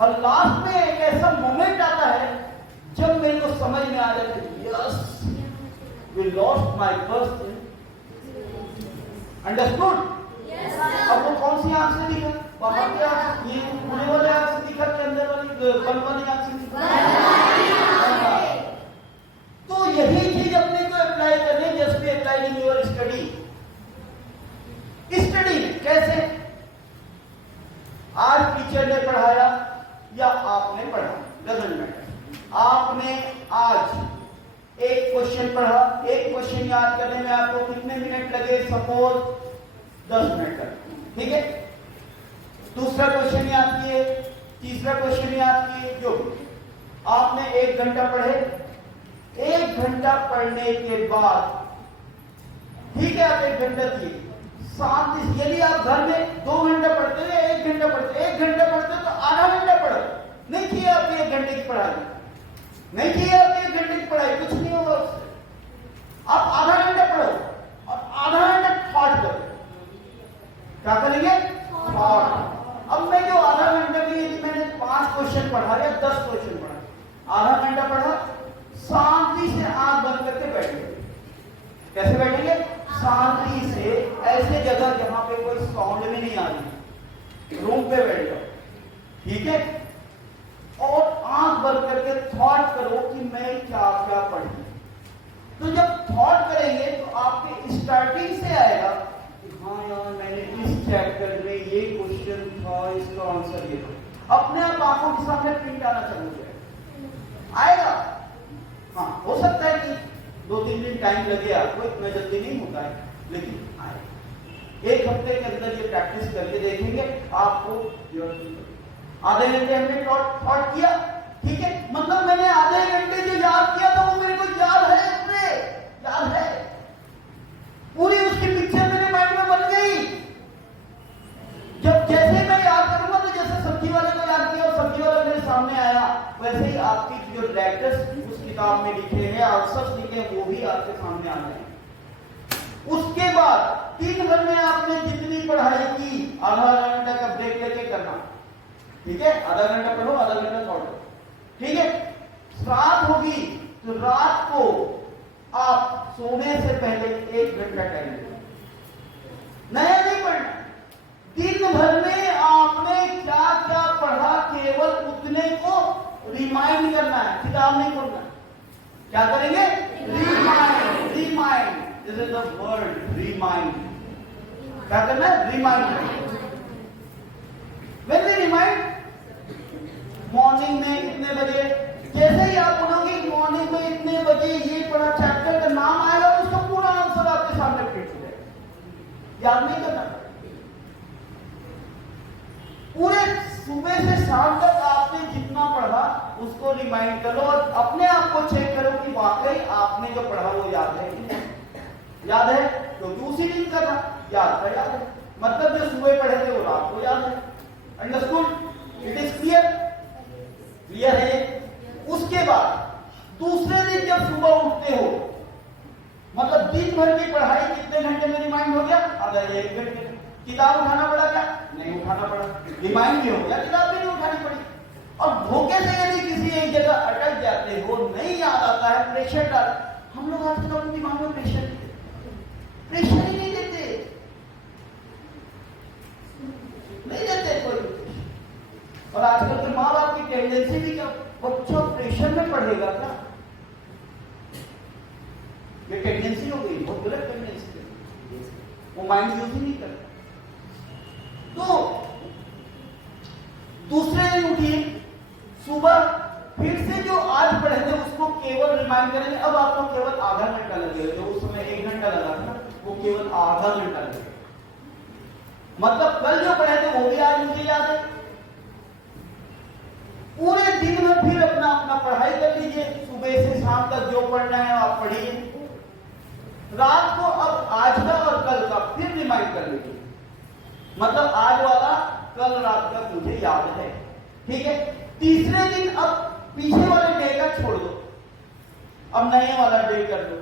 और लास्ट में एक ऐसा मोमेंट आता है जब मेरे को समझ में आ जाता है, yes we lost my purse. Understood? अब वो कौन सी आंख से दिखा? बाहर की आंख, ये पूरे वाले आंख से दिखा कि अंदर वाली बंद वाली आंख से दिखा? तो यही चीज अपने को अप्लाई करनी, just be apply in your study. Study कैसे? आज टीचर ने पढ़ाया या आपने पढ़ा, डजंट मैटर। आपने आज एक क्वेश्चन पढ़ा, एक क्वेश्चन याद करने में आपको कितने मिनट लगे? सपोज 10 मिनट लगे, ठीक है? दूसरा क्वेश्चन याद किए, तीसरा क्वेश्चन याद किए, जो आपने 1 घंटा पढ़े। 1 घंटा पढ़ने के बाद, ठीक है, आप 1 घंटा दिए शांति से। यदि आप घर में 2 घंटा पढ़ते हैं, 1 घंटा पढ़ते, 1 घंटा पढ़ते तो आधा घंटा पढ़ो। नहीं किए आपने 1 घंटे की पढ़ाई, नहीं किए आपने 1 घंटे की पढ़ाई, कुछ नहीं होगा उससे। आप आधा घंटा पढ़ो और आधा घंटा थॉट करो। क्या करेंगे? थॉट। अब मैं जो आधा घंटा की, मैंने 5 क्वेश्चन पढ़ा या 10 क्वेश्चन पढ़ा, आधा घंटा पढ़ा, शांति से आंख बंद करके बैठेंगे। कैसे बैठेंगे? शांति से, ऐसे जगह जहां पे कोई साउंड भी नहीं आ रही, रूम पे बैठ जाओ, ठीक है? और आंख बंद करके थॉट करो कि मैं क्या क्या पढ़ूं। तो जब थॉट करेंगे तो आपके स्टार्टिंग से आएगा कि हाँ यार, मैंने इस चैप्टर में ये क्वेश्चन था, इसका आंसर ये था। अपने आप आंखों के सामने प्रिंट आना चालू हो जाएगा, आएगा। हाँ, हो सकता है कि 2-3 दिन टाइम लगे आपको, इतना जल्दी नहीं होता है, लेकिन आए। 1 हफ्ते के अंदर ये प्रैक्टिस करके देखेंगे आपको। आधे घंटे हमने थॉट किया, ठीक है? मतलब मैंने आधे घंटे जो याद किया था वो मेरे को याद है, पूरे याद है, पूरी उसकी पिक्चर मेरे माइंड में बन गई। जब जैसे मैं याद करूंगा तो जैसे सब्जी वाले को याद किया और सब्जी वाला मेरे सामने आया, वैसे ही आपकी जो लेटेस्ट उस किताब में लिखे हैं, आंसर्स लिखे हैं, वो भी आपके सामने आ जाएंगे। उसके बाद 3 भर में आपने जितनी पढ़ाई की, आधा घंटा का ब्रेक लेके करना, ठीक है? आधा घंटा पढ़ो, आधा घंटा पढ़ो, ठीक है? रात होगी तो रात को आप सोने से पहले 1 घंटा टाइम दो। नया नहीं पढ़ना, दिन भर में आपने क्या क्या पढ़ा, केवल उतने को रिमाइंड करना है, किताब नहीं खोलना। क्या करेंगे? Remind. Remind, this is the word, remind. क्या करना है? Remind. When we remind, morning में कितने बजे, जैसे ही आप बोलोगे मॉर्निंग में इतने बजे ये पढ़ा चैप्टर का नाम आएगा तो उसका पूरा आंसर आपके सामने फिट हो जाएगा। याद नहीं करना, पूरे सुबह से शाम तक आपने जितना पढ़ा उसको रिमाइंड करो और अपने आप को चेक करो कि वाकई आपने जो पढ़ा वो याद है कि नहीं। याद है क्योंकि उसी दिन का था, याद है, मतलब जो सुबह पढ़े थे वो रात को याद है। Understood? It is clear? Clear है? उसके बाद दूसरे दिन जब सुबह उठते हो, मतलब दिन भर की पढ़ाई कितने घंटे में रिमाइंड हो गया? आधा 1 घंटे। किताब उठाना पड़ा क्या? नहीं उठाना पड़ा, रिमाइंड भी हो गया, किताब भी नहीं उठानी पड़ी। और धोखे से यदि किसी एक जगह अटक जाते हो, नहीं याद आता है, प्रेशर डाल, हम लोग आजकल अपने दिमाग में प्रेशर ही नहीं देते, नहीं देते कोई। और आजकल के माँ बाप की टेंडेंसी भी क्या, बच्चा प्रेशर में पढ़ेगा क्या? ये टेंडेंसी हो गई, बहुत गलत टेंडेंसी है, वो माइंड यूज ही नहीं करता। तो दूसरे दिन उठिए सुबह, फिर से जो आज पढ़े थे उसको केवल रिमाइंड करेंगे। अब आपको केवल आधा घंटा लगेगा, जो उस समय 1 घंटा लगा था वो केवल आधा घंटा लगेगा। मतलब कल जो पढ़े थे वो भी आज मुझे याद है। पूरे दिन में फिर अपना अपना पढ़ाई कर लीजिए, सुबह से शाम तक जो पढ़ना है आप पढ़िए। रात को अब आज का और कल का फिर रिमाइंड कर लीजिए, मतलब आज वाला कल रात का मुझे याद है, ठीक है। तीसरे दिन अब पीछे वाले डे का छोड़ दो, अब नए वाला डे कर दो,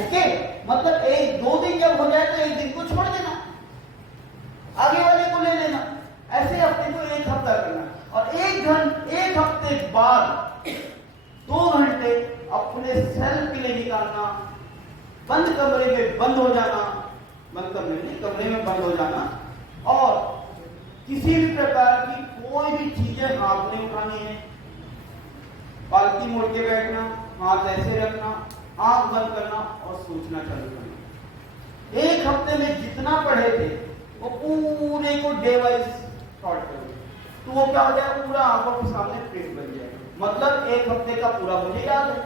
ओके। मतलब 1-2 दिन जब हो जाए तो 1 दिन को छोड़ देना, आगे वाले को ले लेना, ऐसे हफ्ते को 1 हफ्ता करना। और 1 हफ्ते बाद 2 घंटे अपने सेल्फ के लिए निकालना, बंद कमरे में बंद हो जाना, बंद कमरे नहीं, कमरे में बंद हो जाना, और किसी भी प्रकार की कोई भी चीजें हाथ नहीं उठानी है, पालकी मोड़ के बैठना, हाथ ऐसे रखना, आंख बंद करना और सोचना चालू करना। 1 हफ्ते में जितना पढ़े थे वो पूरे को डे वाइज शॉर्ट करो, तो वो क्या हो जाएगा, पूरा आंखों के सामने फिट बन जाएगा। मतलब 1 हफ्ते का पूरा मुझे याद है,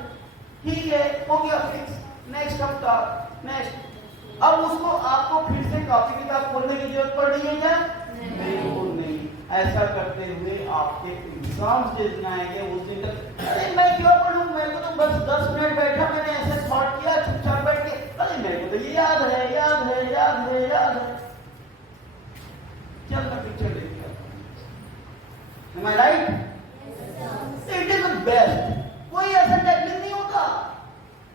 ठीक है, हो गया फिक्स। नेक्स्ट हफ्ता, नेक्स्ट। अब उसको आपको फिर से कॉपी किताब खोलने की जरूरत पड़ रही है क्या? बिल्कुल नहीं। ऐसा करते हुए आपके एग्जाम से आएंगे उस दिन तक, अरे मैं क्यों पढ़ूं, मेरे को तो बस 10 मिनट बैठा, मैंने ऐसे थॉट किया चुपचाप बैठ के, अरे मेरे को तो ये याद है, याद है, याद है, याद है। चल मैं पिक्चर देख लिया, am I right? It is the best। कोई ऐसा टेक्निक नहीं होता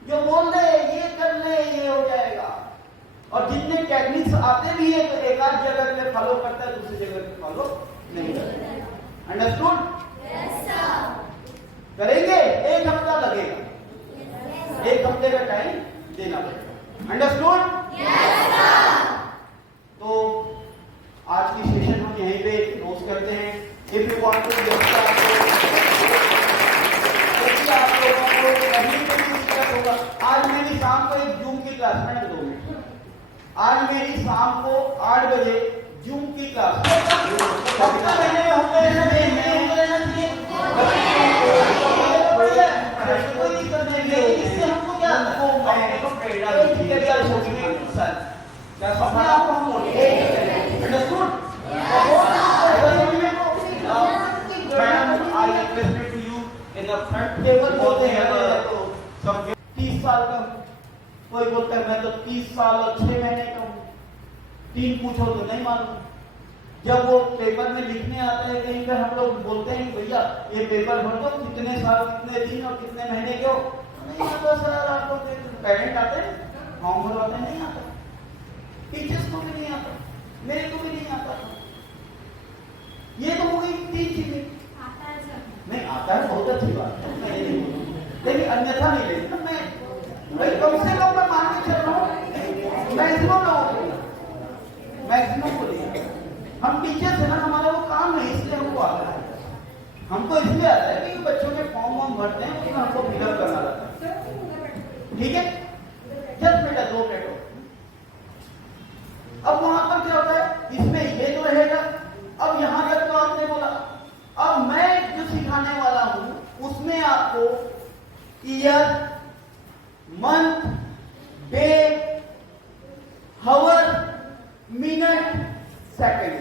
जो बोल दे ये कर ले ये हो जाएगा। और जितने टेक्निक्स आते भी है तो एक आध जगह पे फॉलो करता है, दूसरी जगह पे फॉलो नहीं करता। अंडरस्टूड? Yes sir. करेंगे, 1 हफ्ता लगेगा, 1 हफ्ते का टाइम देना पड़ेगा। अंडरस्टूड? Yes sir. तो आज की सेशन हम यहीं पे क्लोज करते हैं। इफ यू वांट टू आप लोगों को कहीं पे भी दिक्कत होगा, आज मेरी शाम को एक जूम की क्लास में 2 मिनट, आज मेरी शाम को 8 बजे जूम की क्लास कोई दिक्कत नहीं है। इससे हमको क्या क्या सपना आपको हम I requested to you in the front table बोलते हैं तो सब 30 साल का, कोई बोलता है मैं तो 30 साल और 6 महीने का हूँ, 3 पूछो तो नहीं मालूम। जब वो पेपर में लिखने आता है कहीं पर हम लोग बोलते हैं भैया ये पेपर भर दो, कितने साल कितने दिन और कितने महीने के हो, नहीं आता सर, आपको पेरेंट आते हैं फॉर्म भरवाते नहीं आता, टीचर्स को भी नहीं आता, मेरे को भी नहीं आता। ये तो हो गई 3 चीजें। नहीं आता है, बहुत अच्छी बात है, मैं ये नहीं बोलूंगा, लेकिन अन्यथा नहीं लेना। मैं भाई कम से कम मैं मान के चल रहा हूँ, मैक्सिमम लोगों को, मैक्सिमम को नहीं। हम टीचर्स है ना, हमारा वो काम है, इसलिए हमको आता है। हमको इसलिए आता है कि बच्चों के फॉर्म वॉर्म भरते हैं, उसमें हमको फिलअप करना रहता है, ठीक है। जस्ट बेटा 2 मिनट अब वहां पर क्या होता है, इसमें ये तो रहेगा। अब यहां तक तो आपने बोला। अब मैं जो सिखाने वाला हूं उसमें आपको ईयर, मंथ, डे, हावर, मिनट, सेकंड,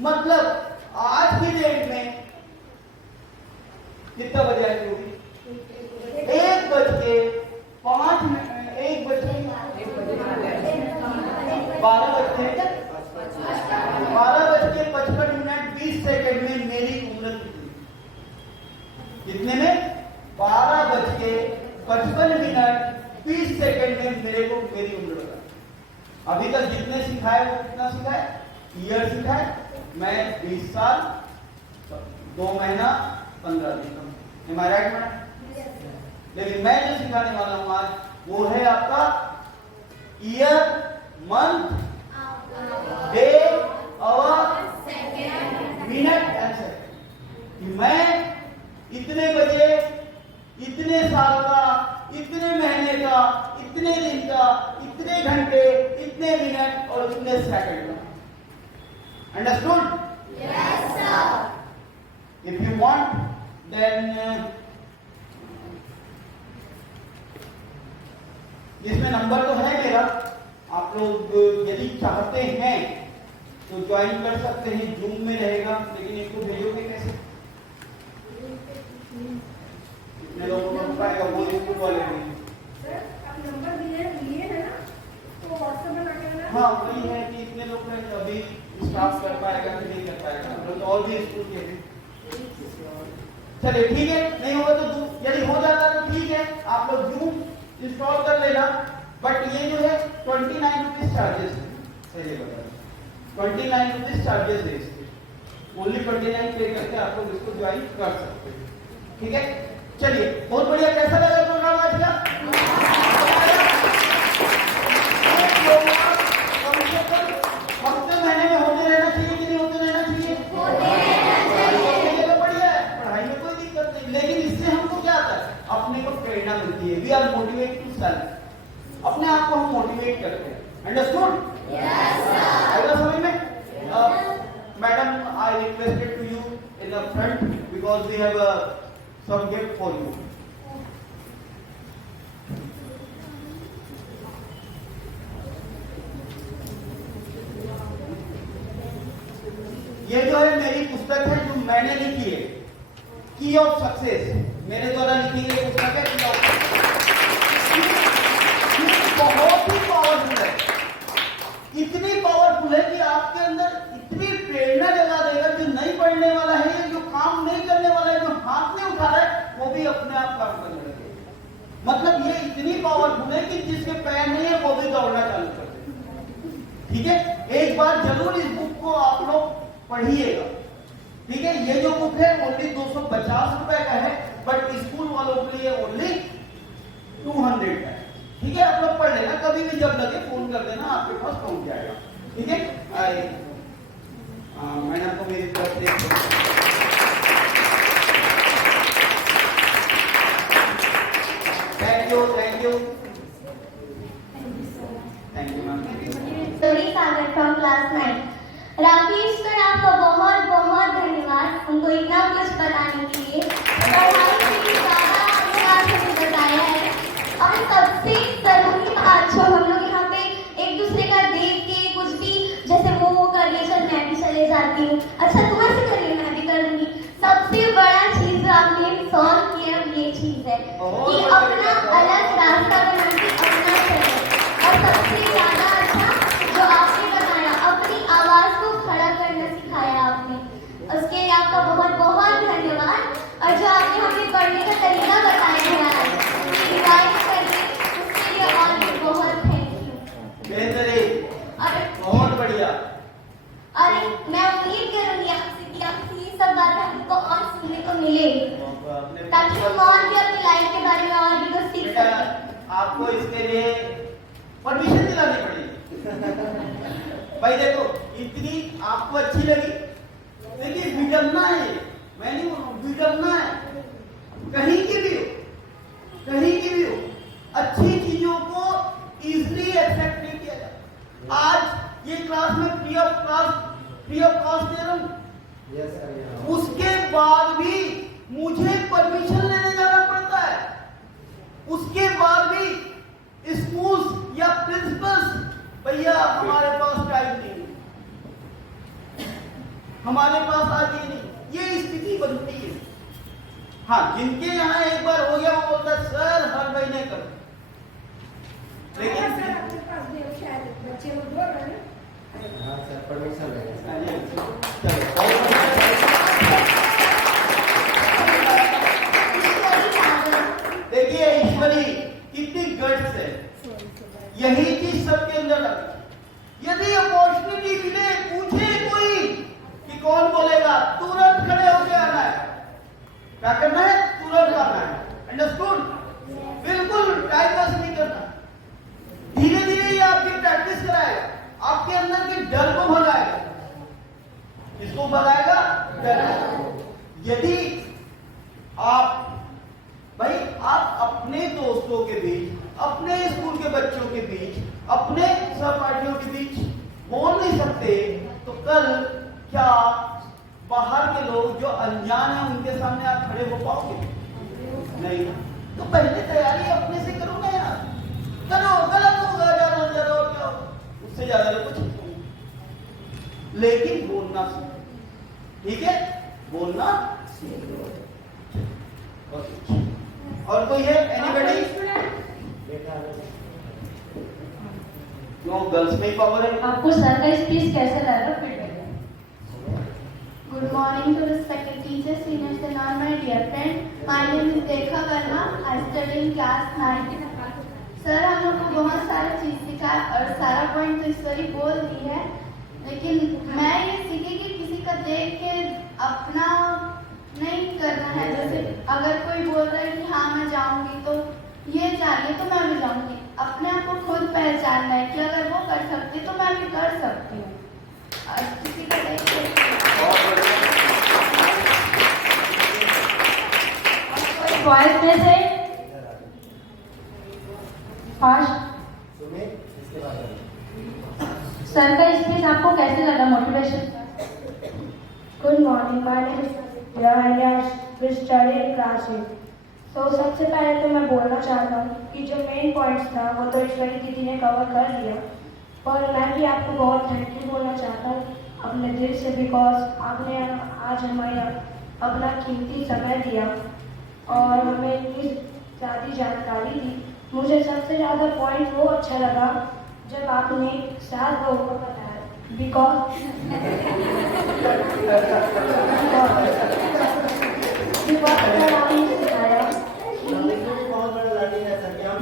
मतलब आज की डेट में कितना बजे आई होगी? 1:05 मिनट, 12:55 में मेरी उम्र कितने में? 12:55 में मेरे को मेरी उम्र बता। अभी तक जितने सिखाए वो कितना सिखाए? ईयर सिखाए, मैं 20 साल 2 महीना 15 दिन। Am I right, madam? लेकिन मैं जो सिखाने वाला हूं आज वो है आपका year, month, day, hour, minute and second. मैं इतने बजे, इतने साल का, इतने महीने का, इतने दिन का, इतने घंटे, इतने मिनट और इतने सेकंड का। Understood? Yes, sir. If you want, then इसमें नंबर तो है मेरा। आप लोग यदि चाहते हैं तो ज्वाइन कर सकते हैं, जूम में रहेगा। लेकिन इनको भेजोगे कैसे? कितने लोगों को पाएगा वो स्कूल वाले नहीं। आप नंबर लिए है ना, तो व्हाट्सएप में लगा। हाँ, वही है कि इतने लोग हैं तो अभी स्टाफ कर पाएगा कि नहीं कर पाएगा, तो और भी स्कूल के हैं। चलिए ठीक है, नहीं होगा तो यदि हो जाता तो ठीक है, आप लोग जूम इंस्टॉल कर लेना। बट ये जो है 29 रुपीज चार्जेस है, पहले बता 29 रुपीज चार्जेस है इसके। ओनली 29 पे करके आप लोग इसको ज्वाइन कर सकते हैं। ठीक है, चलिए बहुत बढ़िया। कैसा लगा प्रोग्राम आज का? हफ्ते महीने में होते रहना चाहिए कि नहीं होते रहना चाहिए? तो बढ़िया है, पढ़ाई में कोई दिक्कत नहीं। लेकिन इससे हमको क्या आता है? अपने को प्रेरणा मिलती है। We are motivate to self. अपने आप को हम मोटिवेट करते हैं। अंडरस्टूड? Yes, sir. आएगा समझ में? Madam, I requested to you in the front because we have some gift for you. ये जो है मेरी पुस्तक है जो मैंने लिखी है, की ऑफ सक्सेस। मेरे द्वारा लिखी गई पुस्तक है की ऑफ सक्सेस। बहुत ही पावरफुल है, इतनी पावरफुल है कि आपके अंदर इतनी प्रेरणा जगा देगा। जो नहीं पढ़ने वाला है, जो काम नहीं करने वाला है, जो हाथ नहीं उठा रहा है, वो भी अपने आप काम करने लगेगा। मतलब ये इतनी पावरफुल है कि जिसके पैर नहीं है वो भी दौड़ना चालू कर देगा। ठीक है, एक बार जरूर इस बुक को आप लोग पढ़िएगा। ठीक है, ये जो बुक है ओनली 250 रुपए का है, बट स्कूल वालों के लिए ओनली 200 का है। ठीक है, आप लोग पढ़ लेना, कभी भी जब लगे फोन कर देना, आपके पास पहुंच जाएगा। ठीक है, मैंने आपको मेरी तरफ से thank you ma'am. Soni Sagar from class 9। Rakesh sir, आपका बहुत बहुत धन्यवाद हमको इतना कुछ बताने के लिए। पढ़ाई से ज़्यादा आपने आज हमें बताया है। और सबसे जरूरी बात जो हम लोग यहाँ पे एक दूसरे का देख के कुछ भी, जैसे वो कर ले चल मैं भी चले जाती हूँ, अच्छा तुम ऐसे करिए मैं भी कर लूंगी। सबसे बड़ा चीज जो आपने सॉल्व किया ये चीज है कि अपना अलग रास्ता बना के अपना चले। और सबसे ज्यादा अच्छा जो आपने बताया, अपनी आवाज को खड़ा करना सिखाया आपने, उसके लिए आपका बहुत बहुत धन्यवाद। और जो आपने हमें पढ़ने का तरीका बताया है, रिवाइज करके, उसके लिए और भी बहुत थैंक यू। बेहतरीन, और बहुत बढ़िया। और मैं उम्मीद करूंगी आपसे कि आपकी ये सब बातें हमको और सुनने को मिले, ताकि हम और भी अपनी लाइफ के बारे में और भी कुछ सीख बेटा, सकें। आपको इसके लिए परमिशन दिलानी पड़ेगी। भाई देखो, इतनी आपको अच्छी लगी, देखिए विडम्बना है, मैं नहीं बोल रहा हूं, विडम्बना है। कहीं की भी हो, कहीं की भी हो, अच्छी चीजों को इजीली एक्सेप्ट नहीं किया जाता। आज ये क्लास में फ्री ऑफ कॉस्ट दे रहा हूँ। Yes sir. उसके बाद भी मुझे परमिशन लेने जाना पड़ता है। उसके बाद भी स्कूल या प्रिंसिपल्स, भैया हमारे पास टाइम नहीं है, हमारे पास आज ये नहीं, ये स्थिति बनती है। हाँ, जिनके यहाँ एक बार हो गया वो बोलता है सर हर महीने करो, लेकिन हाँ सर, परमिशन लेंगे। देखिए ईश्वरी कितनी गट्स है, यही चीज सबके अंदर लगती। यदि अपॉर्चुनिटी मिले, पूछे कोई कि कौन बोलेगा, तुरंत खड़े होके आना है। क्या करना है? तुरंत आना है। अंडरस्टूड? बिल्कुल टाइम पास नहीं करना। धीरे धीरे ये आपकी प्रैक्टिस कराएगा, आपके अंदर के डर को भगाएगा। किसको भगाएगा? डर। यदि आप भाई आप अपने दोस्तों के बीच, अपने स्कूल के बच्चों के बीच, अपने सहपाठियों के बीच बोल नहीं सकते, तो कल क्या बाहर के लोग जो अनजान हैं उनके सामने आप खड़े हो पाओगे? नहीं। तो पहले तैयारी अपने से करो ना यार। करो, गलत होगा जरा क्या उससे ज्यादा कुछ नहीं। लेकिन बोलना सीखो, ठीक है? बोलना सीखो। और कोई है? एनीबॉडी? क्यों गर्ल्स में ही पावर है? आपको सर का स्पीच कैसे लगा? Good morning to respected teachers, seniors and all my dear friends. My name is Rekha Verma. I study in class 9. Sir हम लोग को बहुत सारा चीज सिखाया और सारा पॉइंट तो ईश्वरी बोल दी है, लेकिन मैं ये सीखी कि किसी का देख के अपना नहीं करना है। जैसे अगर कोई बोल रहा है कि हाँ मैं जाऊंगी तो ये चाहिए तो मैं भी जाऊंगी। अपने आप को खुद पहचानना है कि अगर वो कर सकती तो मैं भी कर सकती हूँ। और किसी का देख के बॉयज में से फर्स्ट सर का स्पीच आपको कैसे लगा? Motivation. Good morning, my name is we study in class 8। तो सबसे पहले तो मैं बोलना चाहता हूँ कि जो मेन पॉइंट्स था वो तो ईश्वरी दीदी ने कवर कर दिया, पर मैं भी आपको बहुत थैंक यू बोलना चाहता हूँ अपने दिल से, बिकॉज आपने आज हमें अपना कीमती समय दिया और हमें इतनी ज़्यादा जानकारी दी। मुझे सबसे ज़्यादा पॉइंट वो अच्छा लगा जब आपने सास बहू को बताया, बिकॉज आपने सिखाया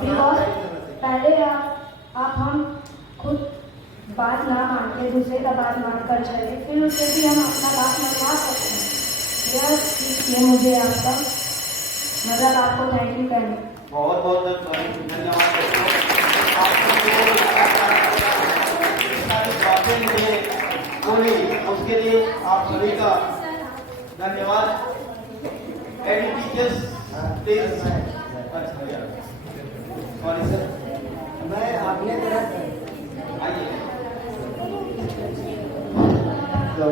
बिकॉज पहले आप हम खुद बात ना मान के दूसरे का बात मान कर चले, फिर उससे भी हम अपना बात मनवा सकते हैं। यह सीखिए मुझे आपका, मतलब आपको थैंक यू कहना। बहुत बहुत धन्यवाद दोस्तों। आपने सारी बातें मुझे बोली, उसके लिए आप सभी का धन्यवाद। Any teachers please. Sorry sir, मैं अपने तरफ आइए। तो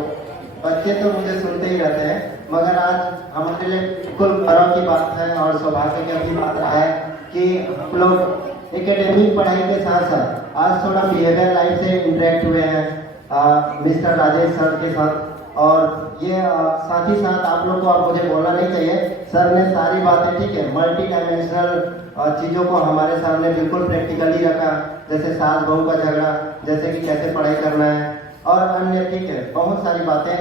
बच्चे तो मुझे सुनते ही रहते हैं, मगर आज हमारे लिए बिल्कुल गर्व की बात है और सौभाग्य की भी बात है कि हम लोग एकेडमिक पढ़ाई के साथ साथ आज थोड़ा बिहेवियर लाइफ से इंटरेक्ट हुए हैं मिस्टर राजेश सर के साथ। और ये साथ ही साथ आप लोग को अब मुझे बोलना नहीं चाहिए, सर ने सारी बातें ठीक है मल्टी डायमेंशनल चीज़ों को हमारे सामने बिल्कुल प्रैक्टिकली रखा, जैसे सास बहू का झगड़ा, जैसे कि कैसे पढ़ाई करना है और अन्य ठीक है बहुत सारी बातें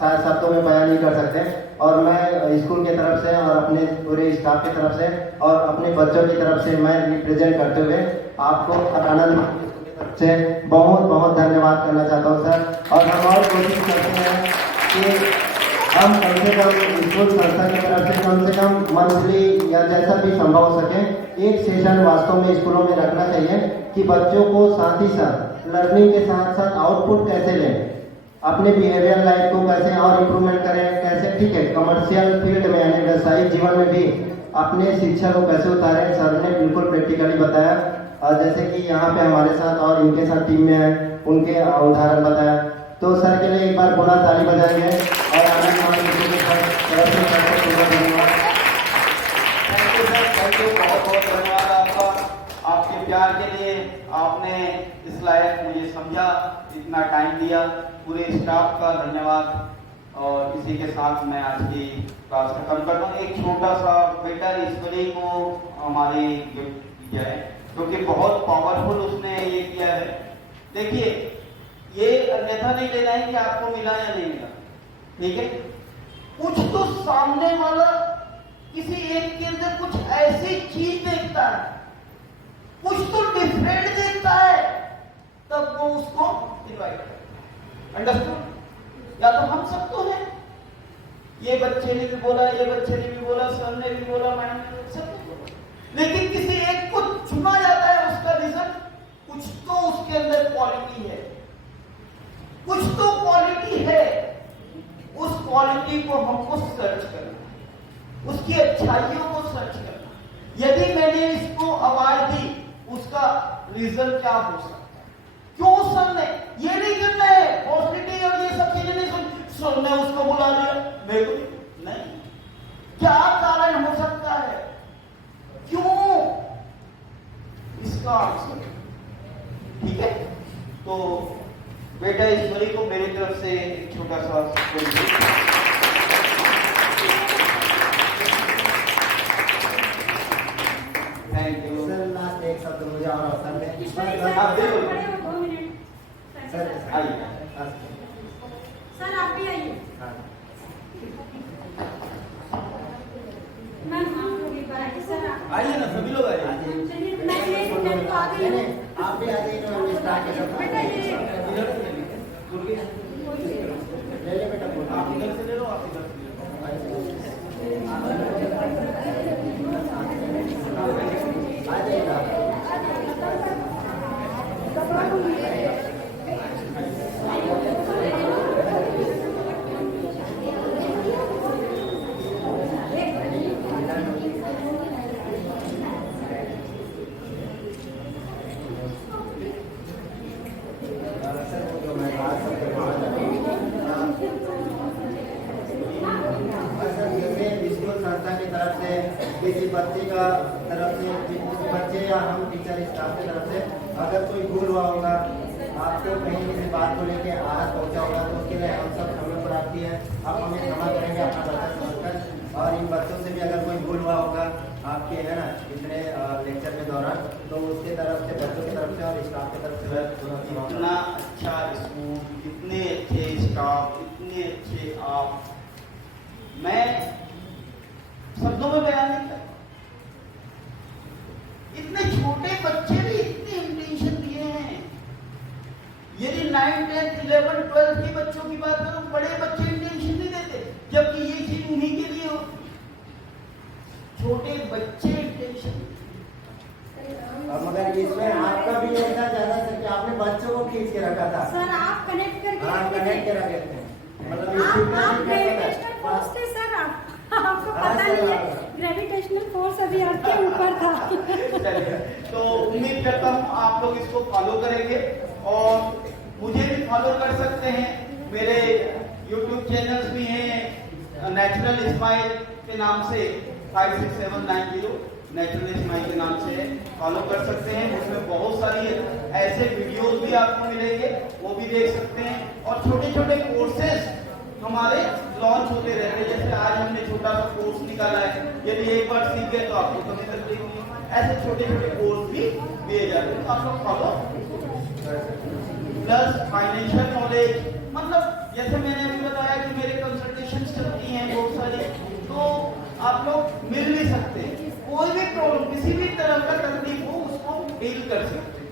शायद शब्दों में बयान नहीं कर सकते। और मैं स्कूल की तरफ से और अपने पूरे स्टाफ की तरफ से और अपने बच्चों की तरफ से मैं रिप्रेजेंट करते हुए आपको आनंद से बहुत बहुत धन्यवाद करना चाहता हूँ सर। और हम और कोशिश करते हैं कि हम कम से कम स्कूल संस्था की तरफ से कम मंथली या जैसा भी संभव हो सके एक सेशन वास्तव में स्कूलों में रखना चाहिए कि बच्चों को साथ ही साथ लर्निंग के साथ साथ आउटपुट कैसे लें, अपने बिहेवियर लाइफ को कैसे और इम्प्रूवमेंट करें, कैसे ठीक है कमर्शियल फील्ड में यानी व्यवसायिक जीवन में भी अपने शिक्षा को कैसे उतारें। सर ने बिल्कुल प्रैक्टिकली बताया। और जैसे कि यहाँ पे हमारे साथ और इनके साथ टीम में है उनके उदाहरण बताया। तो सर के लिए एक बार पुनः ताली बजाएंगे और आनंद मानव जी के तरफ से सर को पूरा धन्यवाद। Thank you sir, thank you, बहुत बहुत धन्यवाद आपका, आपके प्यार के लिए। आपने इस लायक मुझे समझा, इतना टाइम दिया, पूरे स्टाफ का धन्यवाद। और इसी के साथ मैं आज की क्लास खत्म करता हूँ। एक छोटा सा बेटा ईश्वरी को हमारी गिफ्ट दिया है, क्योंकि बहुत पावरफुल उसने ये किया है। देखिए, ये अन्यथा नहीं लेना है कि आपको मिला या नहीं मिला, ठीक है? कुछ तो सामने वाला किसी एक के अंदर कुछ ऐसी चीज देखता है, कुछ तो डिफरेंट देखता है, तब वो उसको इनवाइट करता है। अंडरस्टूड? या तो हम सब तो हैं, ये बच्चे ने भी बोला, ये बच्चे ने भी बोला, सर ने भी बोला, मैडम ने भी, सब ने बोला, लेकिन किसी एक को चुना जाता है। उसका रीजन, कुछ तो उसके अंदर क्वालिटी है, कुछ तो क्वालिटी है। उस क्वालिटी को हमको सर्च करना, उसकी अच्छाइयों को सर्च करना। यदि मैंने इसको आवाज दी, उसका रीजन क्या हो सकता है? क्यों सर ने ये नहीं करना है, पॉजिटिव और ये सब चीजें नहीं सुन, सर ने उसको बुला लिया, मेरे को नहीं। क्या कारण हो सकता है, क्यों? इसका आंसर, ठीक है? तो बेटा ईश्वरी को मेरी तरफ से एक छोटा सा थैंक यू सर, लास्ट एक शब्द मुझे और अवसर दें। ईश्वरी सर, आप खड़े बिल्कुल। हो 2 मिनट। सर आइए। सर आप भी आइए। हाँ। मैम आप लोग एक बार आइए। सर आप आइए ना, सभी लोग आइए। चलिए, मैं तो आ गई हूँ। आप भी आ जाइए, हम स्टार्ट के साथ बेटा ये ले ले बेटा फोटो। आप इधर से ले लो, आप इधर से ले लो। आ जाइएगा। संस्था की तरफ से किसी बच्चे का तरफ से, किसी बच्चे या हम टीचर स्टाफ की तरफ से अगर कोई भूल हुआ होगा, आपको कहीं किसी बात को लेके आहत पहुंचा होगा, तो उसके लिए हम सब क्षमा प्रार्थी है। आप हमें क्षमा करेंगे अपना बच्चा समझकर। और इन बच्चों से भी अगर कोई भूल हुआ होगा आपके, है ना, इतने लेक्चर के दौरान, तो उसके तरफ से, बच्चों की तरफ से और स्टाफ की तरफ से इतना अच्छा स्कूल, इतने अच्छे स्टाफ, इतने अच्छे आप, मैं शब्दों में बयान नहीं कर। इतने छोटे बच्चे भी इतने इंटेंशन दिए हैं। यदि 9, 10, 11, 12 के बच्चों की बात करूं, बड़े बच्चे इंटेंशन नहीं देते, जबकि ये चीज उन्हीं के लिए होती। छोटे बच्चे इंटेंशन। मगर इसमें आपका भी ऐसा ज्यादा था कि आपने बच्चों को खींच के रखा था। सर आप कनेक्ट करके हाँ, रखते कनेक्ट थे। के रखे थे। मतलब आप ग्रेविटेशनल फोर्स थे सर, आपको पता नहीं है, ग्रेविटेशनल फोर्स अभी आपके ऊपर था। चलिए, तो उम्मीद करता हूँ आप लोग इसको फॉलो करेंगे और मुझे भी फॉलो कर सकते हैं। मेरे YouTube चैनल्स भी हैं, नेचुरल स्माइल के नाम से, 56790 नेचुरल स्माइल के नाम से फॉलो कर सकते हैं। उसमें बहुत सारी ऐसे वीडियोस भी आपको मिलेंगे, वो भी देख सकते हैं। और छोटे छोटे कोर्सेज हमारे लॉन्च होते रहते हैं। जैसे आज हमने छोटा सा कोर्स निकाला है, यदि एक बार सीख गए तो आपको कभी तकलीफ नहीं होगी। ऐसे छोटे छोटे कोर्स भी दिए जाते हैं, तो आप लोग फॉलो। प्लस फाइनेंशियल नॉलेज, मतलब जैसे मैंने अभी बताया कि मेरे कंसल्टेशन चलती हैं बहुत सारी, तो आप लोग मिल भी सकते हैं। कोई भी प्रॉब्लम, किसी भी तरह का तकलीफ हो, उसको डील कर सकते हैं,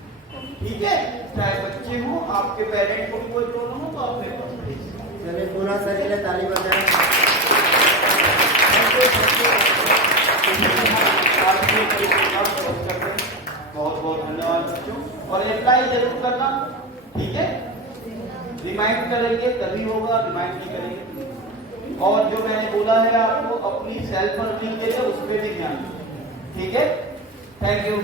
ठीक है? चाहे बच्चे हो, आपके पेरेंट को भी कोई प्रॉब्लम हो तो आप मेरे पास भेज सकते हैं। चलिए पूरा सर ताली बजाएं। बहुत बहुत धन्यवाद बच्चों, और अप्लाई जरूर करना, ठीक है? रिमाइंड करेंगे तभी होगा, रिमाइंड नहीं करेंगे। और जो मैंने बोला है आपको अपनी सेल्फ अर्निंग के लिए, उस पर भी ध्यान, ठीक है? Thank you.